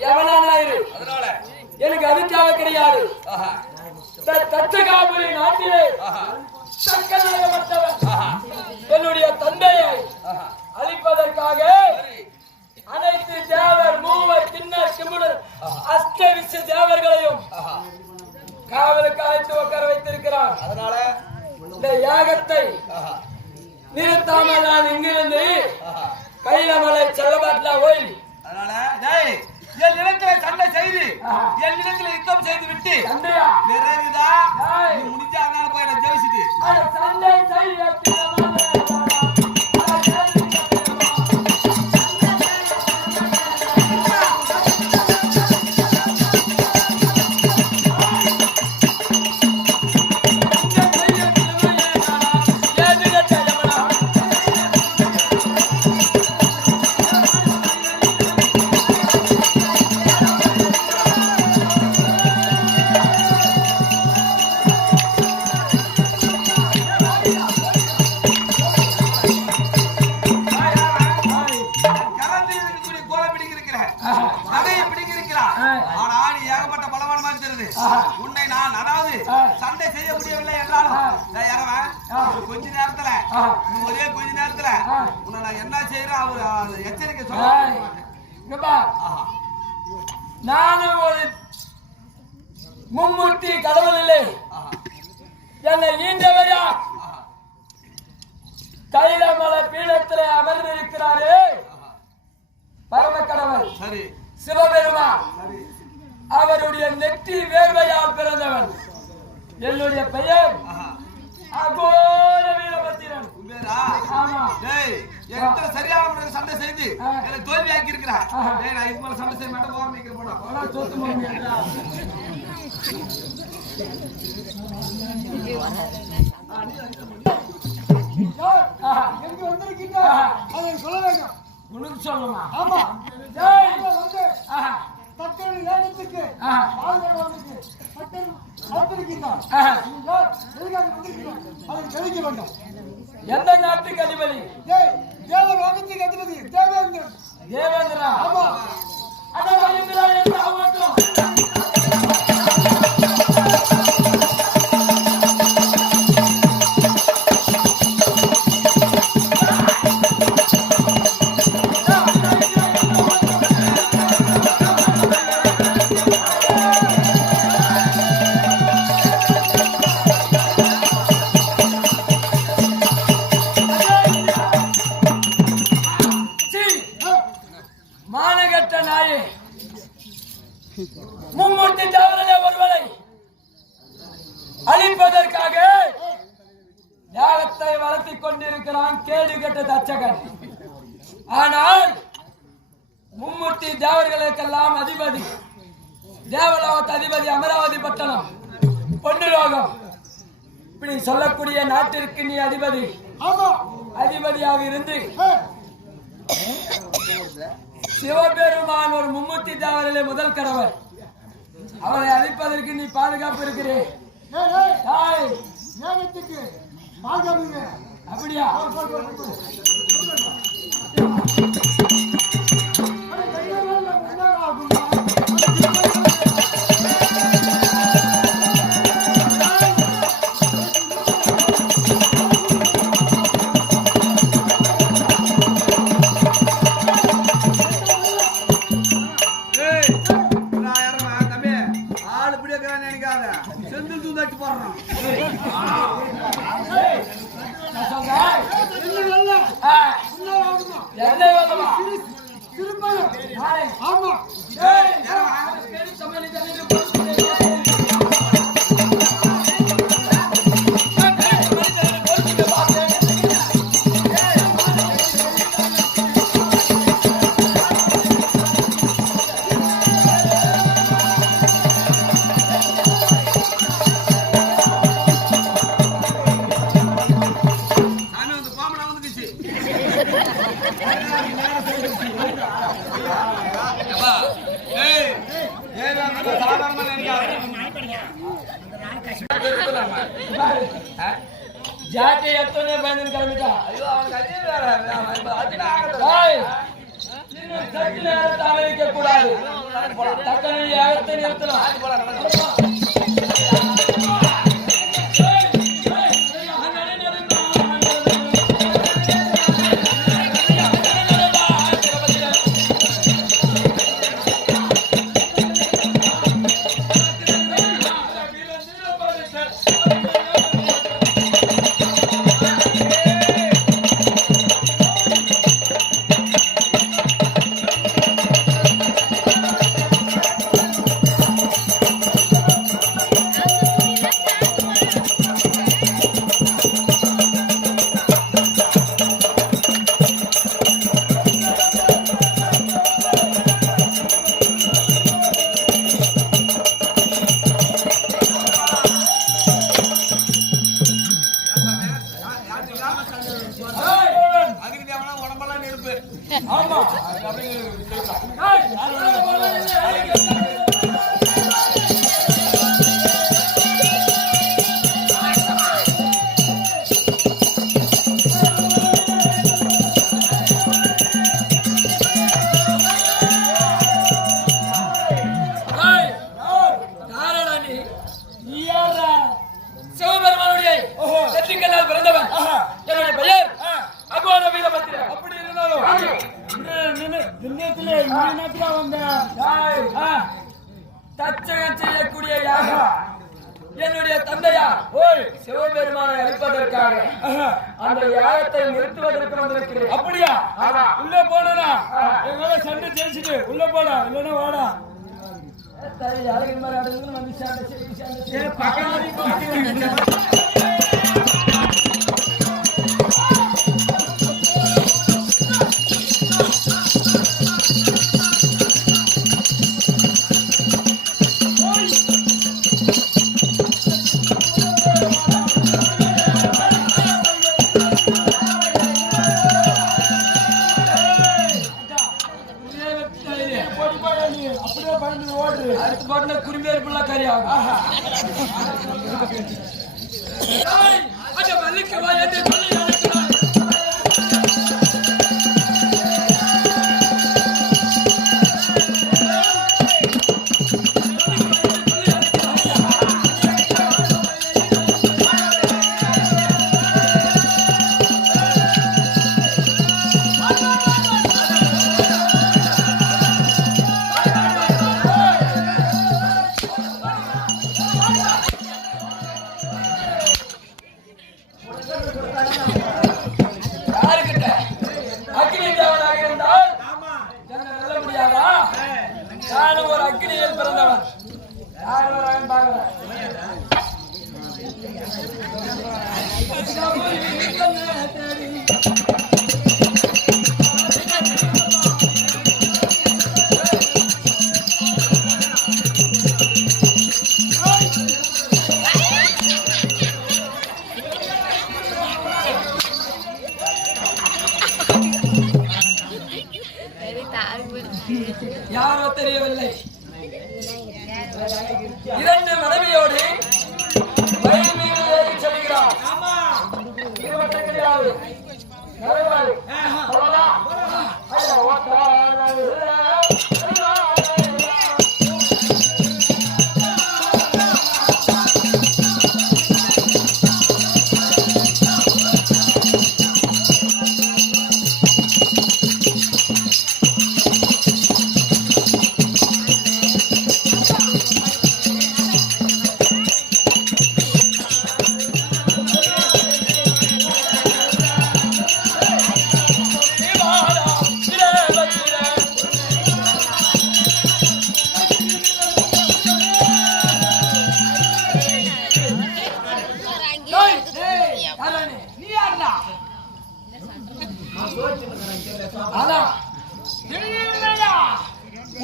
எவனாயிரு அதனால எனக்கு அதுக்காக கிடையாது. தச்சகாபுரி நாட்டிலே சக்கரவர்த்தவன் என்னுடைய தந்தையை அழிப்பதற்காக அனைத்து தேவர் மூவர் கிண்ணர் கிமுடர் அஷ்டவிச தேவர்களையும் காவலுக்கு அழைத்து உட்கார வைத்திருக்கிறார். அதனால இந்த யாகத்தை நிறுத்தாமல் நான் இங்கிருந்து கைலமலை செல்லபாட்டில போய் அதனால டேய் என் நிலத்தில சண்டை செய்து என் நிலத்தில யுத்தம் செய்து விட்டு சண்டையா பிறகுதான் நீ முடிஞ்சா அதனால போய் என்ன ஜெயிச்சிட்டு அந்த சண்டை செய்ய உன்னை நான் அதாவது சண்டை செய்ய முடியவில்லை என்றாலும் கொஞ்ச நேரத்துல ஒரே கொஞ்ச நேரத்துல உன்னை நான் என்ன செய்யறேன் அவர் எச்சரிக்கை சொல்ல. நானும் ஒரு மும்மூர்த்தி கடவுள் இல்லை. என்னை ஈண்டவரா கைலமலை பீடத்திலே அமர்ந்திருக்கிறாரே பரம கடவுள் சரி சிவபெருமான். அவருடைய நெற்றி வேர்வையால் பிறந்தவன். என்னுடைய பெயர் அகோர வீரபத்திரன். ஆமா டேய் என்கிட்ட சரியான முறையில் சண்டை செய்து என்னை தோல்வியாக்கி இருக்கிறார். டேய் நான் இதுக்கு மேல சண்டை செய்ய மாட்டேன் போற நிக்கிற போடா சொத்து போகிறா எங்க வந்திருக்கீங்க அதை சொல்ல வேண்டும். உனக்கு சொல்லுமா? ஆமா வந்து தக்கடி வேகத்துக்கு வாழ்வதற்கு தக்கடி வந்திருக்கீங்க. அதை தெரிவிக்க வேண்டும். எந்த நாட்டுக்கு அதிபதி? தேவ லோகத்துக்கு அதிபதி தேவேந்திரன். தேவேந்திரா? ஆமா. அதான் என்று ஆகட்டும். மானகட்ட நாயே, மும்மூர்த்தி தேவர்களே ஒருவரை அழிப்பதற்காக யாகத்தை வளர்த்திக் கொண்டிருக்கிறான் கேடு கெட்ட தச்சகன். ஆனால் மும்மூர்த்தி தேவர்களுக்கெல்லாம் அதிபதி, தேவலோகத்து அதிபதி அமராவதி பட்டணம் பொன்னுலோகம். இப்படி சொல்லக்கூடிய நாட்டிற்கு நீ அதிபதி. அதிபதியாக இருந்து சிவபெருமான் ஒரு மும்மூர்த்தி தேவர்களே முதல் கடவுள். அவரை அழிப்பதற்கு நீ பாதுகாப்பு இருக்கிறேன். அப்படியா? ஜாட்டி எத்தனை பயந்து கிளம்பிட்டா? இன்னும் சற்று நேரம் தாமதிக்க கூடாது. தக்கனை யாகத்தை நிறுத்தலாம். ஆமா சிவபெருமானுடைய நெற்றிக்கண்ணால் பிறந்தவன். என்னுடைய பெயர் அகோர வீரபத்திரன். அப்படி இருந்தாலும் தச்சகம் செய்யக்கூடிய யாகம் என்னுடைய தந்தையா சிவபெருமானை அழிப்பதற்காக அந்த யாகத்தை நிறுத்துவதற்கு வந்திருக்கிறேன். அப்படியா? உள்ள போனா எங்களோட சண்டை ஜெயிச்சுட்டு உள்ள போடா, இல்லைன்னா வாடா. அழகு மாதிரி வந்து அடுத்து பாட்டு குறும்பேறு புள்ள கரியாகும். யாருக்கிட்ட அக்னி தேவனாக இருந்தால் என்ன வெல்ல முடியாதா? நானும் ஒரு அக்னியில் பிறந்தவன். யார் வராங்க பாருங்க. யாரோ தெரியவில்லை. இரண்டு மனைவியோடு மயில் மீது ஏறி செல்கிறார். இது மட்டும் கிடையாது. நிறைவாறு. அவ்வளவுதான். ஐயா,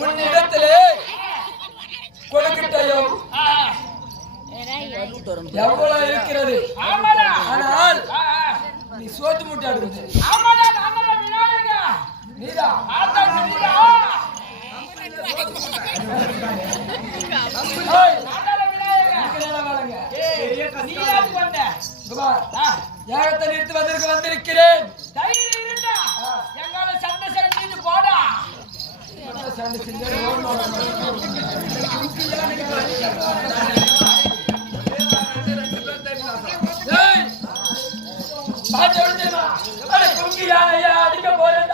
உன்னிடத்திலே கொடுக்கிட்டையும் எவ்வளவு இருக்கிறது. ஆனால் நீ சோத்து முட்டாடு நீதான் யாகத்தை நிறுத்துவதற்கு வந்திருக்கிறேன். எங்கால சண்டை போடா சண்டை செஞ்சு அடிக்க போறேன்.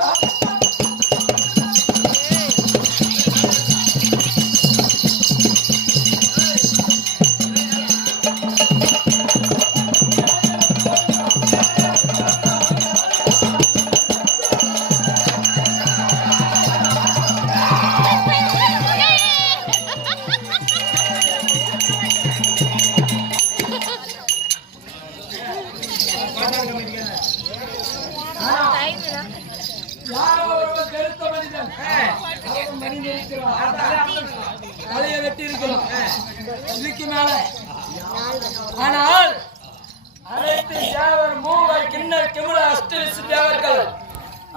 தலையை வெட்டி இருக்கிறோம் இதுக்கு மேல. ஆனால் அனைத்து தேவர் மூவர் கிண்ணர் கிமுட அஷ்டரிசி தேவர்கள்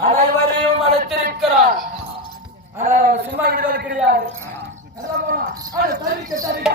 அனைவரையும் அழைத்திருக்கிறார். ஆனால் சும்மா விடுதல் கிடையாது. தரிக்க தரிக்க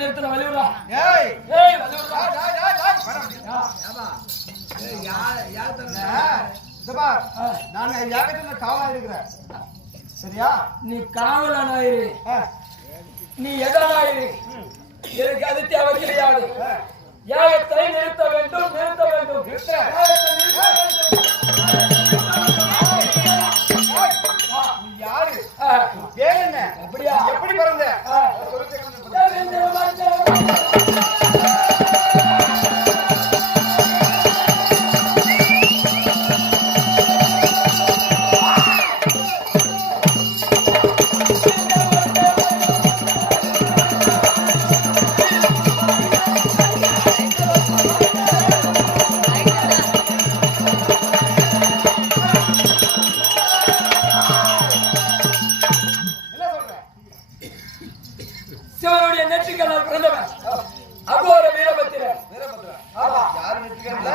நிறுத்தின வலிவுரா. சரியா? நீ காவலானாயிரு, நீ எதனாயிரு, எனக்கு அது தேவை கிடையாது. யாகத்தை நிறுத்த வேண்டும், நிறுத்த வேண்டும். யாரு பேர் என்ன? அப்படியா? எப்படி பிறந்த? சிவனுடைய நெற்றிக்கண்ணால் பிறந்தவன் அகோர வீரபத்திரன். யாரு நெற்றிக்கண்ணா?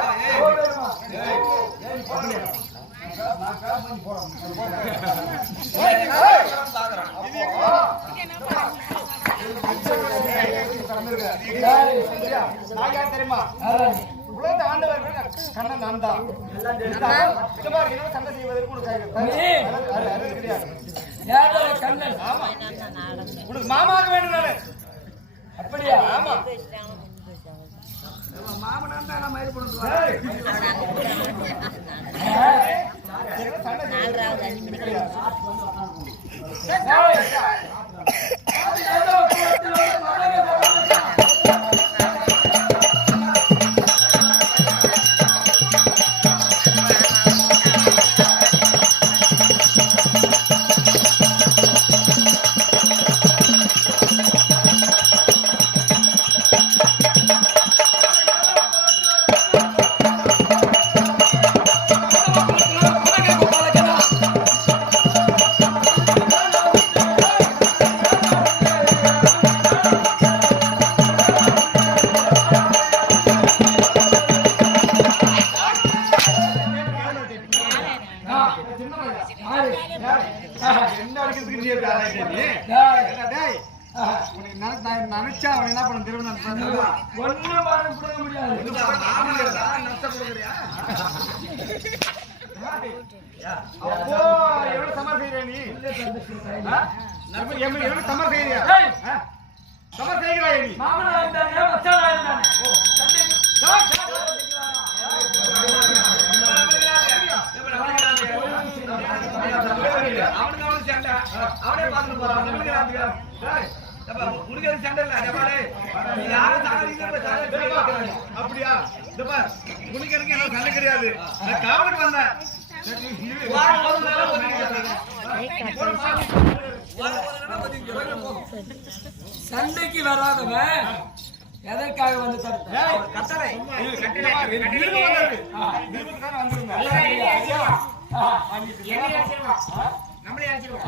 தெரியுமா? உலகத்தை ஆண்டவர்கள் கண்ணன் நான் தான். சண்டை செய்வதற்கு கண்ணன் உனக்கு மாமாக வேண்டும் நானு. அப்படியா? ஆமா. நினைச்சா அவன் என்ன பண்ண திருமணம் எவ்வளவு சமர் செய்யற நீ? எவ்வளவு சமர் செய்யறியா? சமர் செய்கிறாய் நீ? மாமனா இருந்தானே மச்சானா இருந்தானே. அவனுக்கு சண்டை அவனே பார்த்துட்டு போறான். உனக்கு சண்டை இல்ல. அப்படியா? உனக்கு எனக்கு என்ன சண்டை கிடையாது. நான் காவலுக்கு வந்தேன். சண்டைக்கு வராதவன் எதற்காக வந்து தடுத்த ஏய், கட்டளை. இது கட்டளை. நிருபம் வந்தது. நிருபத்துக்காக வந்திருந்தேன்.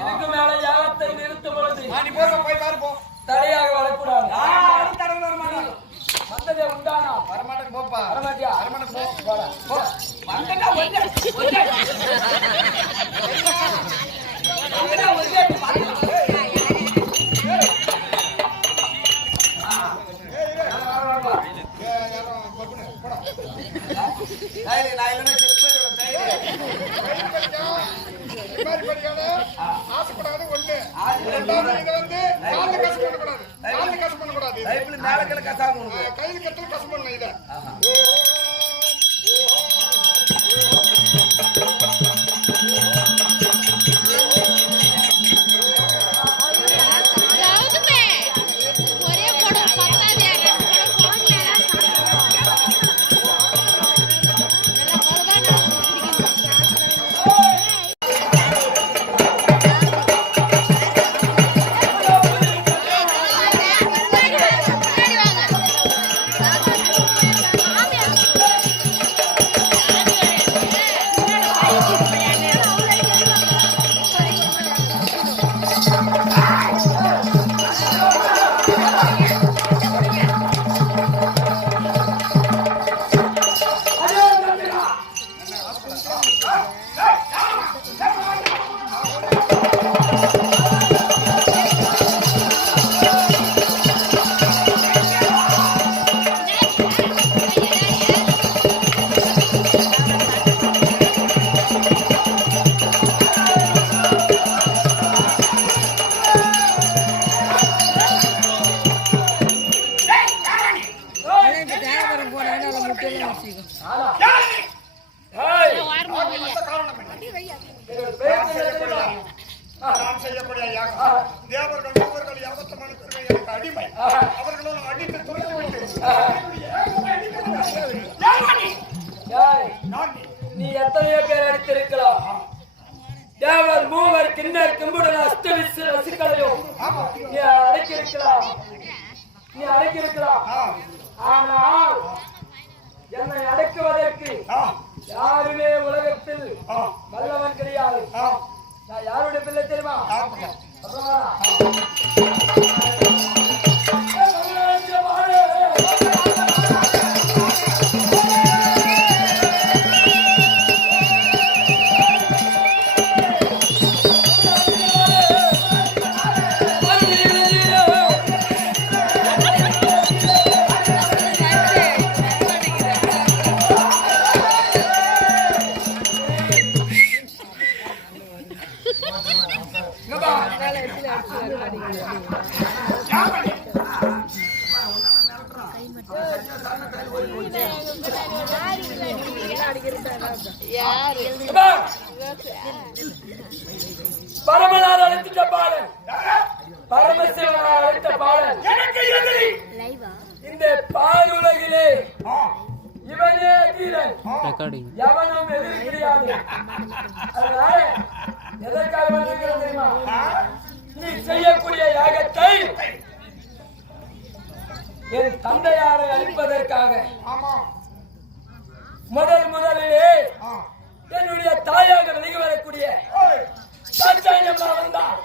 இதுக்கு மேல யாகத்தை நிறுத்தும் பொழுது நீ போய் பாரு போ. தடையாக வரக்கூடாது. யாரும் தடவை வர மாட்டாங்க. வந்ததே உண்டானா வரமாட்டேன் போப்பா. வரமாட்டியா? வரமாட்டேன் போ. போ. வந்ததா ஒண்ணு. வந்ததா ஒண்ணு. டைலி, நான் இல்லைன்னா செத்து போயிடுவேன், டைலி. இந்த மாதிரி படிக்காத, ஆசைப்படாத ஒண்ணு. ரெண்டாவது இதை வந்து கால்ல கசு பண்ணக்கூடாது. கால்ல கசு பண்ணக்கூடாது இது. டைப்பில் மேல கீழே கசாம உனக்கு. கையில் கட்டல கசு பண்ணணும் இதை. கௌதமே, ஒரே படம் பத்தாதே, ரெண்டு படம் போடல. நல்லா கௌதான நான் செய்யக்கூடிய யாகம். தேவர்கள் மூவர்கள் 23 பேர்கள் எனக்கு அடிமை. அவர்களோடு அடித்து துரத்தி விட்டு ஏய், நீ எத்தனையோ பேர் அடித்திருக்கலாம். தேவர் மூவர் கிண்ணர் கிம்புடன் அஷ்ட வசிக்கலையும் நீ அடக்கியிருக்கலாம். ஆனால் என்னை அடக்குவதற்கு யாருமே உலகத்தில் வல்லவன் கிடையாது. நான் யாருடைய பிள்ளை தெரியுமா? பரமனார் அழைத்த பாலன், பரமசிவனார் அழைத்த பாலன் எனக்கு எதிரி. இந்த பாலுலகிலே இவனே தீரன், எவனும் எதிரி கிடையாது. அதனால எதற்காக வந்திருக்கிறது தெரியுமா? நீ செய்யக்கூடிய யாகத்தை என் தந்தையாரை அழிப்பதற்காக. முதலிலே என்னுடைய தாயாக வெளியே வரக்கூடிய வந்தார்.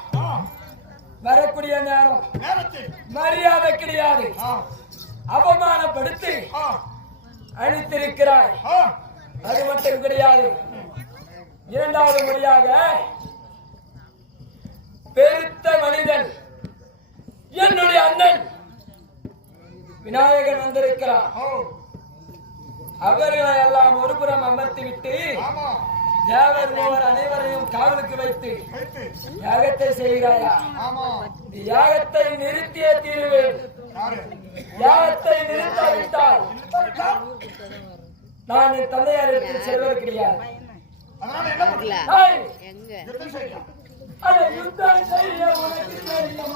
வரக்கூடிய நேரம் மரியாதை கிடையாது, அவமானப்படுத்தி அழித்திருக்கிறாய். அது மட்டும் கிடையாது, இரண்டாவது முறையாக பெருத்த மனிதன் என்னுடைய அண்ணன் விநாயகன் வந்திருக்கிறார். அவர்களை எல்லாம் ஒருபுறம் அமர்த்தி விட்டு தேவர் மூவர் அனைவரையும் காவலுக்கு வைத்து யாகத்தை செய்கிறாயா? யாகத்தை நிறுத்திய தீர்வேன். யாகத்தை நிறுத்தாவிட்டால் நான் என் தந்தையாரிடத்தில் செல்வது கிடையாது. அதை யுத்தம் செய்ய உனக்கு தெரியுமா?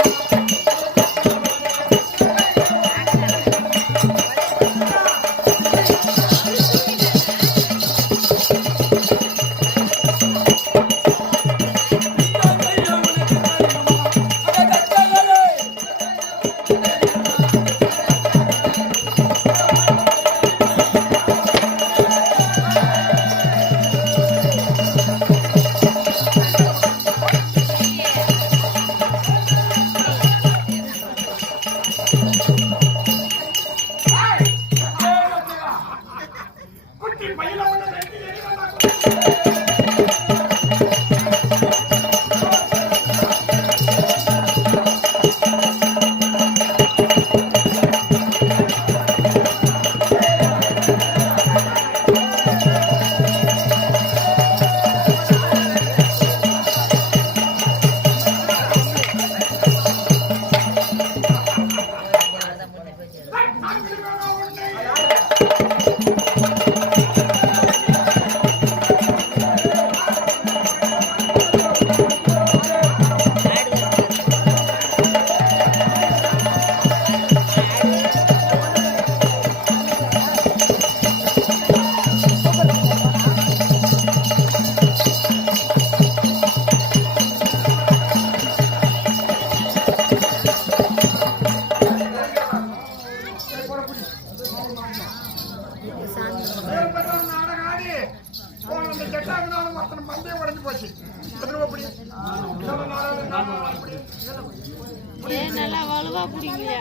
ஏன் நல்லா வலுவா பிடிக்கலையா?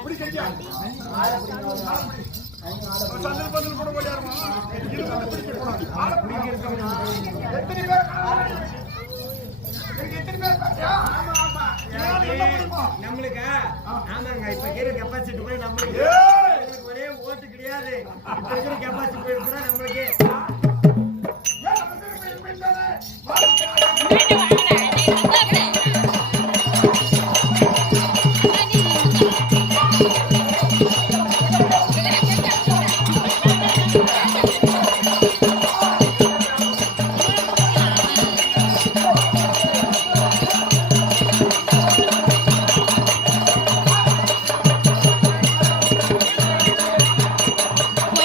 சந்தர்ப்பத்தில் கூட ஓடியாருமா எத்தனை பேர் நம்மளுக்கு ஆமாங்க இப்ப இருக்கிற கெப்பாசிட்டி கூட நம்மளுக்கு ஒரே ஓட்டு கிடையாது. இப்ப இருக்கிற கெப்பாசிட்டி கூட நம்மளுக்கு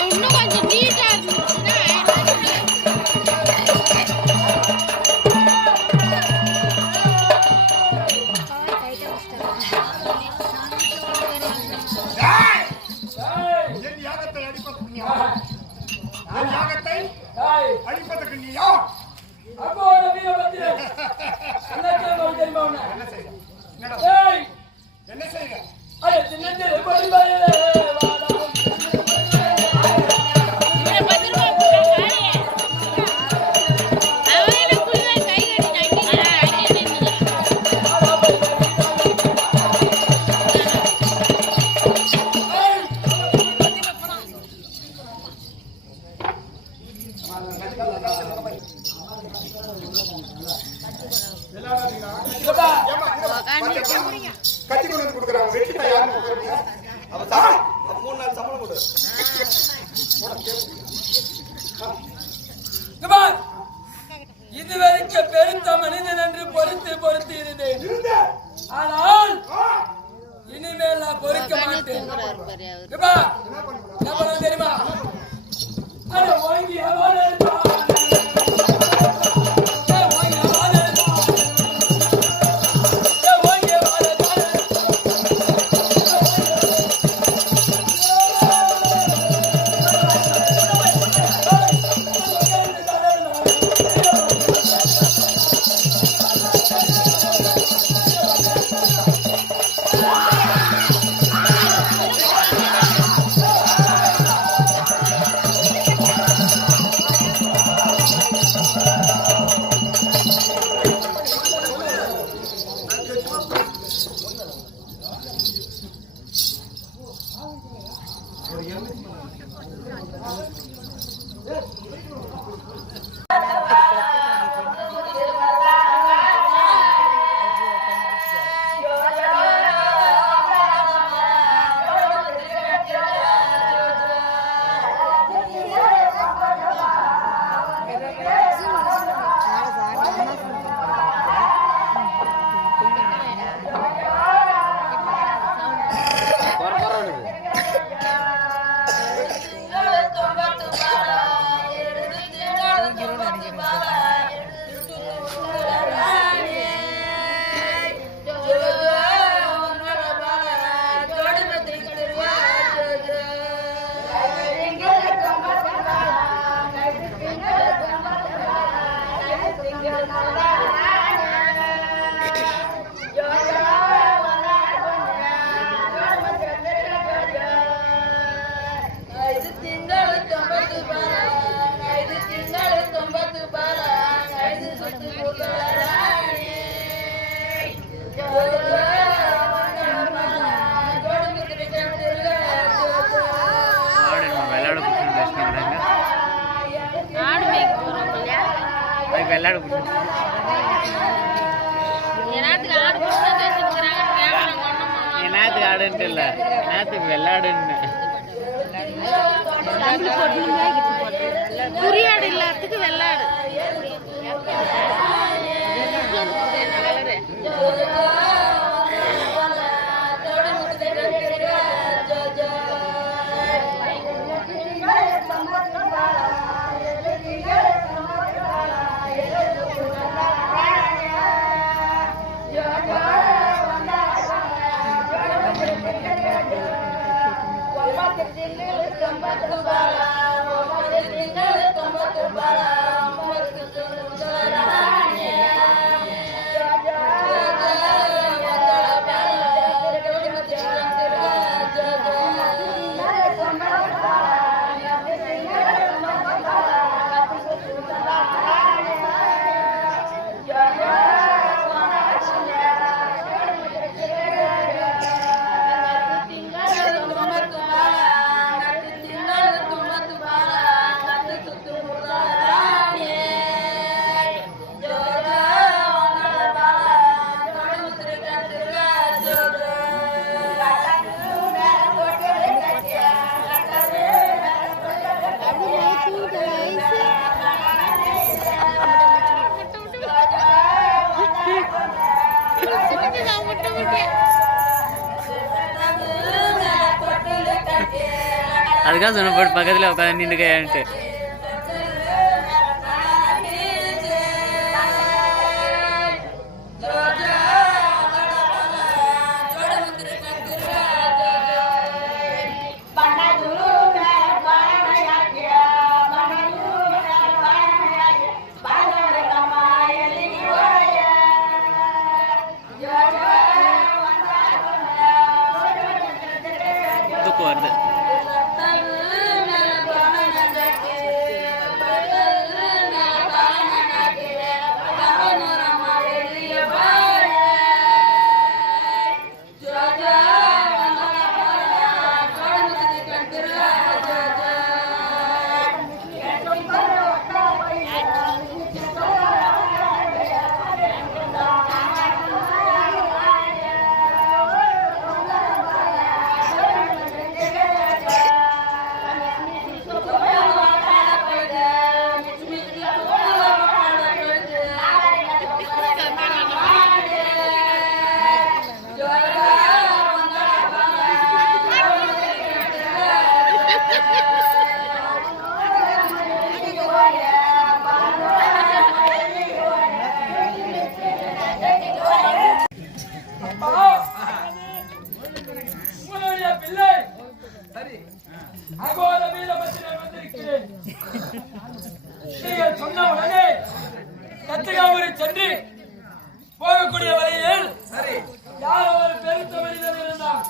இன்னும் கொஞ்சம் நீட்டா இருந்துச்சுன்னா என் யாகத்தை அடிப்பதற்கு நீ யார்? என் யாகத்தை அடிப்பதற்கு நீ அப்போ ஒரு வீரபத்திரன் என்ன தெரியுமா உன்னை? என்ன செய்ய அட சின்னத்தில் படிப்பாயே வாடா. இவரை பத்திரமா போட்டாங்க. அவன் என்ன புள்ள கை கட்டிட்டாங்க. அங்கே நின்னுங்க. கத்தி கொண்டு வந்து கொடுக்குறாங்க வெட்டிட்டா யாருன்னு போறீங்க அப்ப சம்பளம், அப்ப 3 நாள் சம்பளம் கொடு. குமார், இதுவரைக்கும் பெருத்த மனிதன் என்று பொறுத்து இருந்தேன். ஆனால் இனிமேல் நான் பொறுக்க மாட்டேன். தூங்குறாரு பாரு அவரு. குமார், என்ன பண்ண தெரியுமா? அட வாங்கி அவன் எடுத்தான். குறியாடு இல்லாததுக்கு வெள்ளாடு. Jaya அதுக்காக சொன்ன போட்டு பக்கத்தில் உட்காந்து நின்றுக்கன்ட்டு. வருது சொன்ன உடனே கத்திகாபுரி சென்று போகக்கூடிய வழியில் யாரோ ஒரு பெருத்த மனிதன் இருந்தான்.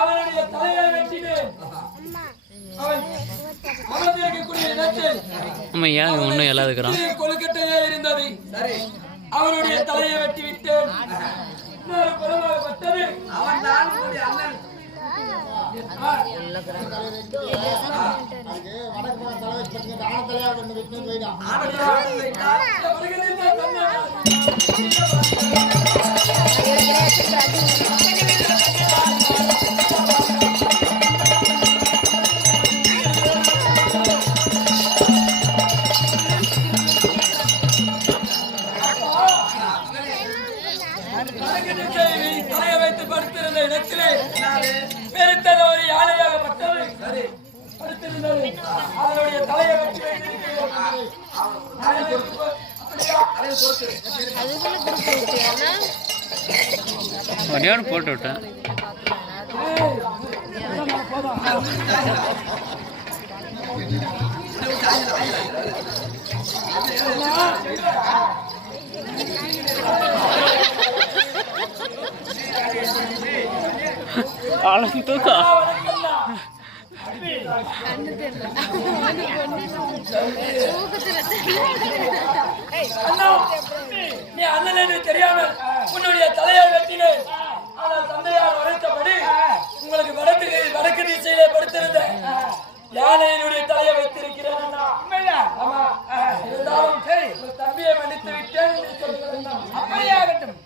அவனுடைய தலையை வெட்டினேன். அவன் அமர்ந்திருக்கக்கூடிய இடத்தில் ஒன்னும் எல்லாத்துக்கிறான் கொழுக்கட்டையே இருந்தது. அவனுடைய தலையை வெட்டி விட்டேன். இன்னொரு புறமாகப்பட்டது அவன் தான் உன்னுடைய அண்ணன். தலையை வைத்து படுத்திருந்த இடத்திலே பெருத்தது ஒரு யானையாகப்பட்டது படுத்திருந்தது. அதனுடைய தலையை வெட்டி ஒன்றையோடு போட்டு விட்டேன். தூக்கம் நீ அண்ணன் என்று தெரியாமல் உன்னுடைய தலையை வெட்டினேன். ஆனால் தந்தையார் உரைத்தபடி உங்களுக்கு வடக்கு திசையிலே படுத்திருந்த யானையினுடைய தலையை வைத்திருக்கிறேன். இருந்தாலும் தம்பியை மன்னித்து விட்டேன். அப்படியாகட்டும்.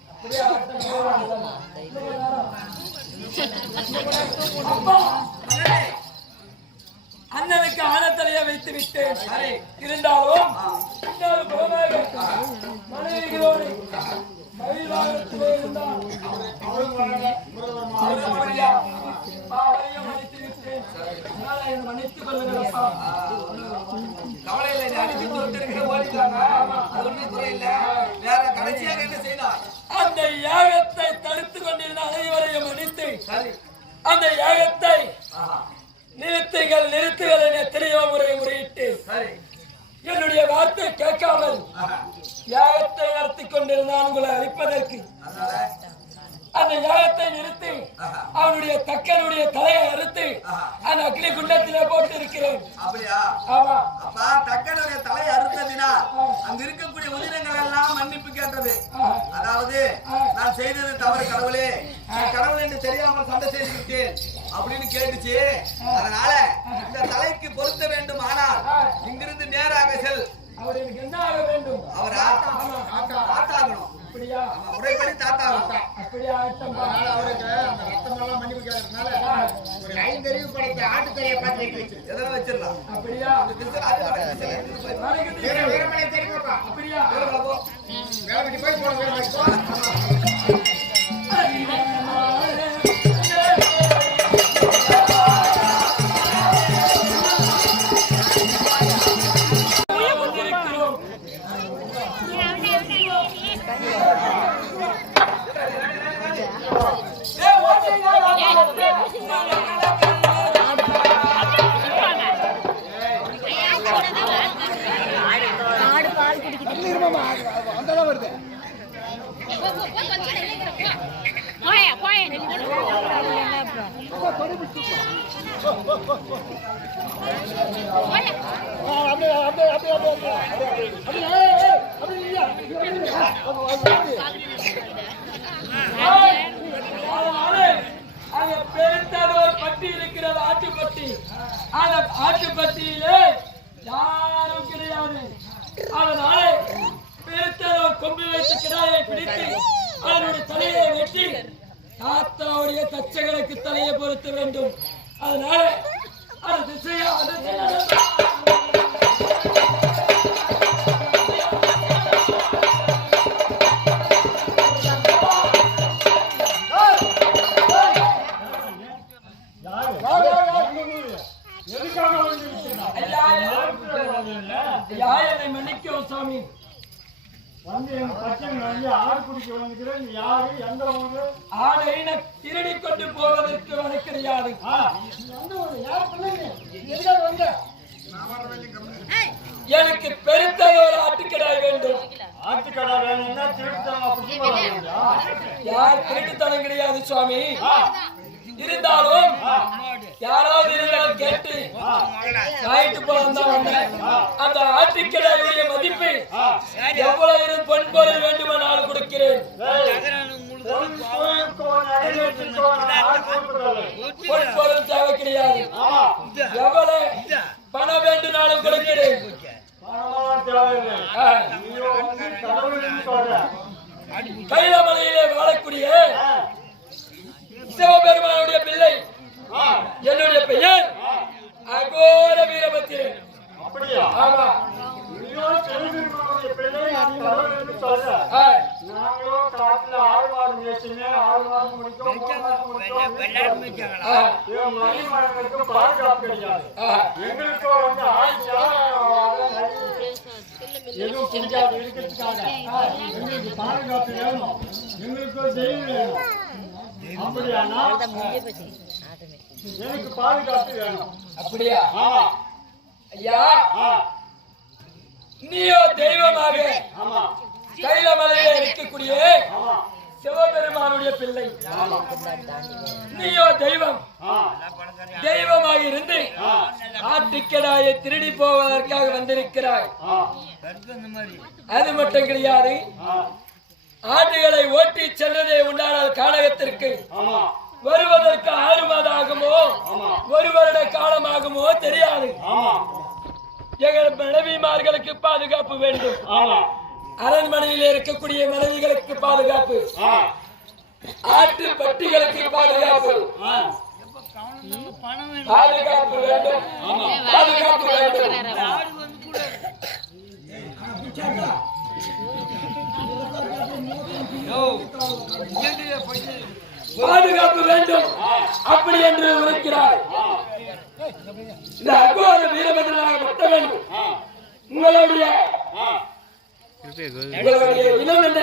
அண்ணனுக்கு ஆனத்தலையை வைத்து விட்டேன். இருந்தாலும் மனைவிகளோடு மகிழ்வாகத்திலே இருந்தால் மன்னித்துக் கொள்ளுங்களப்பா. கவலையில வேற கடைசியாக என்ன செய்தார்? அந்த யாகத்தை தடுத்துக் கொண்டிருந்த அனைவரையும் மன்னித்து அந்த யாகத்தை நிறுத்துகள் என எத்தனையோ முறை முறையிட்டு என்னுடைய வார்த்தை கேட்காமல் யாகத்தை நடத்திக் கொண்டிருந்தான் உங்களை அழிப்பதற்கு. அந்த யாகத்தை நிறுத்தி அவனுடைய தக்கனுடைய தலையை அறுத்து அந்த அக்னி குண்டத்திலே போட்டு இருக்கிறேன். அப்படியா? ஆமா. அப்பா தக்கனுடைய தலையை அறுத்ததினா அங்க இருக்கக்கூடிய உயிரினங்கள் எல்லாம் மன்னிப்பு கேட்டது. அதாவது நான் செய்தது தவறு கடவுளே, கடவுள் என்று தெரியாமல் சண்டை செய்திருக்கேன் அப்படின்னு கேட்டுச்சு. அதனால இந்த தலைக்கு பொருத்த வேண்டும். ஆனால் இங்கிருந்து நேராக செல். அவர் எனக்கு என்ன ஆக வேண்டும்? அவர் ஆட்டாகணும். அப்படியா? முறைப்படி தாத்தாகணும். அப்படியா? அவருக்கு அந்த ரத்தம் எல்லாம் மன்னிப்பு கேட்கறதுனால ஒரு 5 அறிவு படைத்த ஆட்டுக்கறியை பார்த்து வைக்க வச்சு எதெல்லாம் வச்சிடலாம். அப்படியா? வீரமலை தெரியுமாப்பா? அப்படியா? வேலைக்கு போய் போன பட்டி இருக்கிறது, ஆட்டுப்பட்டி. அந்த ஆட்டுப்பட்டியிலே யாரும் கிடையாது. அதனால பெருத்தவர் கொம்பு வைத்து கிடாயை பிடித்து அதனுடைய தலையை வெட்டி தாத்தாவுடைய தச்சகருக்கு தலையை பொருத்த வேண்டும். அதனால அது திசையா என்னை மன்னிக்கவும் சாமி. ஆடை திருடி கொண்டு போவதற்கு வழி கிடையாது. எனக்கு பெருத்த ஒரு ஆட்டுக்கடாய் வேண்டும். யார் திருட்டுத்தனம் கிடையாது சுவாமி. இருந்தாலும் யாராவது இருந்தாலும் கேட்டு வாங்கிட்டு போலாம். அந்த ஆட்டுக்கடாயுடைய மதிப்பு எவ்வளவு பொன்பொருள் வேண்டுமானாலும் கொடுக்கிறேன். பொன்பொருள் தேவை கிடையாது. எவ்வளவு பணம் வேண்டுமானாலும் கொடுக்கிறேன். கைலமலையிலே வாழக்கூடிய சிவபெருமானுடைய பிள்ளை. என்னுடைய பெயர் அகோர வீரபத்திரன். ஆமா. எனக்கு பாதுகாப்பு வேணும். அப்படியா? ஐயா, நீயோ தெய்வமாக கைலமலையில இருக்கக்கூடிய சிவபெருமானுடைய பிள்ளை. நீயோ தெய்வம். தெய்வமாக இருந்து ஆட்டுக்கடாயை திருடி போவதற்காக வந்திருக்கிறாய். அது மட்டும் கிடையாது, ஆட்டுகளை ஓட்டி சென்றதே உண்டானால் கானகத்திற்கு வருவதற்கு 6 மாதம் ஆகுமோ 1 வருட காலமாகுமோ தெரியாது. எங்கள் மனைவிமார்களுக்கு பாதுகாப்பு வேண்டும். அரண்மனையில் இருக்கக்கூடிய மனைவிகளுக்கு பாதுகாப்பு, ஆட்டு பட்டிகளுக்கு பாதுகாப்பு, பாதுகாப்பு வேண்டும். பாதுகாப்பு வேண்டும். பாதுகாப்பு வேண்டும். அப்படி என்று உரைக்கிறார். இந்த அகோர வீரபத்ரனாக பட்ட வேண்டும். உங்களுடைய இனம் என்ன?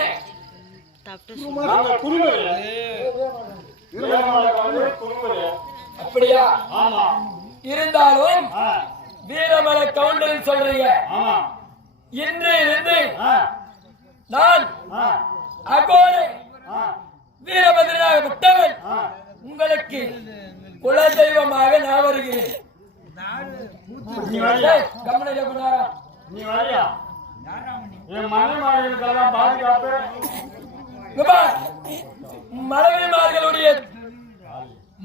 அப்படியா? இருந்தாலும் வீரமலை கவுண்டர் சொல்றீங்க. இன்று இருந்து நான் அகோர வீரபத்ரனாக பட்டவன் உங்களுக்கு குலதெய்வமாக நான் வருகிறேன். நீ வரியா? என் மனைவிமார்களுக்கெல்லாம் பாதுகாப்பு. மனைவிமார்களுடைய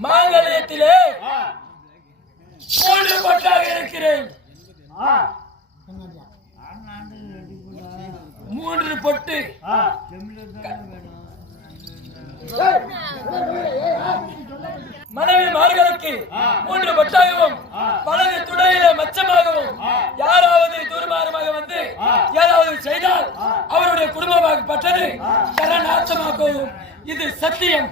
மாங்கல்யத்திலே 3 பொட்டாக இருக்கிறேன். 3 பொட்டு. மனைவிமார்களுக்கு 3 பொட்டாகவும் வலது துடையில மச்சமாகவும் யாராவது துர்மார்கமாக வந்து ஏதாவது செய்தால் அவருடைய குடும்பமாகப்பட்டது கரநாசமாகவும். இது சத்தியம்.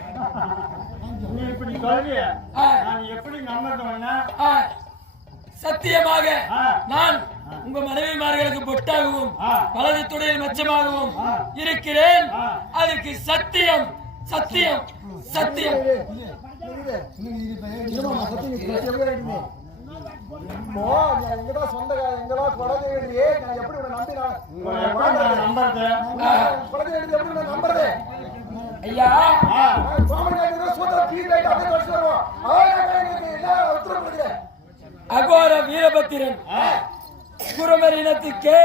சத்தியமாக நான் உங்க மனைவிமார்களுக்கு பொட்டாகவும் வலது துடையில் மச்சமாகவும் இருக்கிறேன். அதுக்கு சத்தியம் சத்தியம் சத்தியம் ஐயா அகோர வீரபத்திரன் குரமர் இனத்துக்கு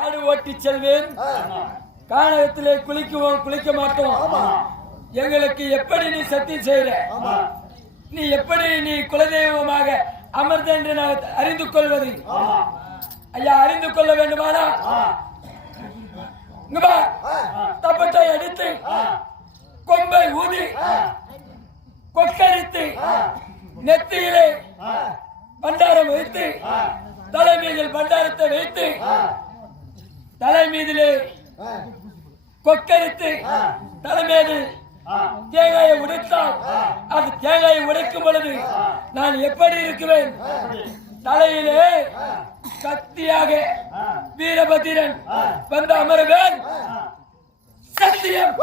ஆடு ஓட்டி செல்வேன், கானகத்திலே குளிக்குவோம் குளிக்க மாட்டோம். எங்களுக்கு எப்படி நீ சத்தியம் செய்யற? நீ எப்படி நீ குலதெய்வமாக அமர்ந்த என்று நான் அறிந்து கொள்வது? ஐயா அறிந்து கொள்ள வேண்டுமானா தப்பட்டை அடித்து கொம்பை ஊதி கொக்கரித்து நெத்தியிலே பண்டாரம் வைத்து தலை மீதில் பண்டாரத்தை வைத்து தலை மீதிலே கொக்கரித்து தலை மீது தேங்காயை உடைத்தால் அது தேங்காயை உடைக்கும் பொழுது நான் எப்படி இருக்கிறேன்? தலையிலே சக்தியாக வீரபத்திரன் வந்து அமருவேன். சத்தியம்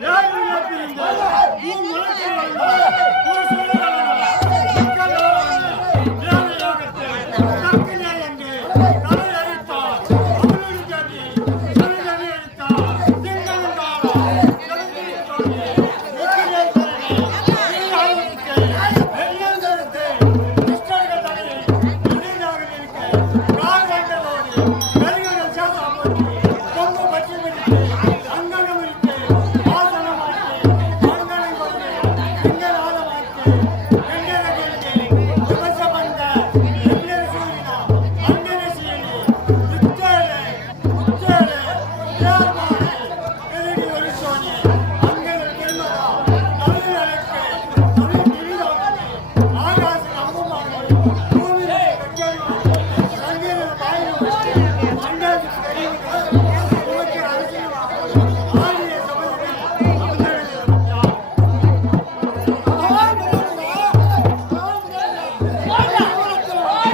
யார் பிரிந்தால் உன் மனத்தில்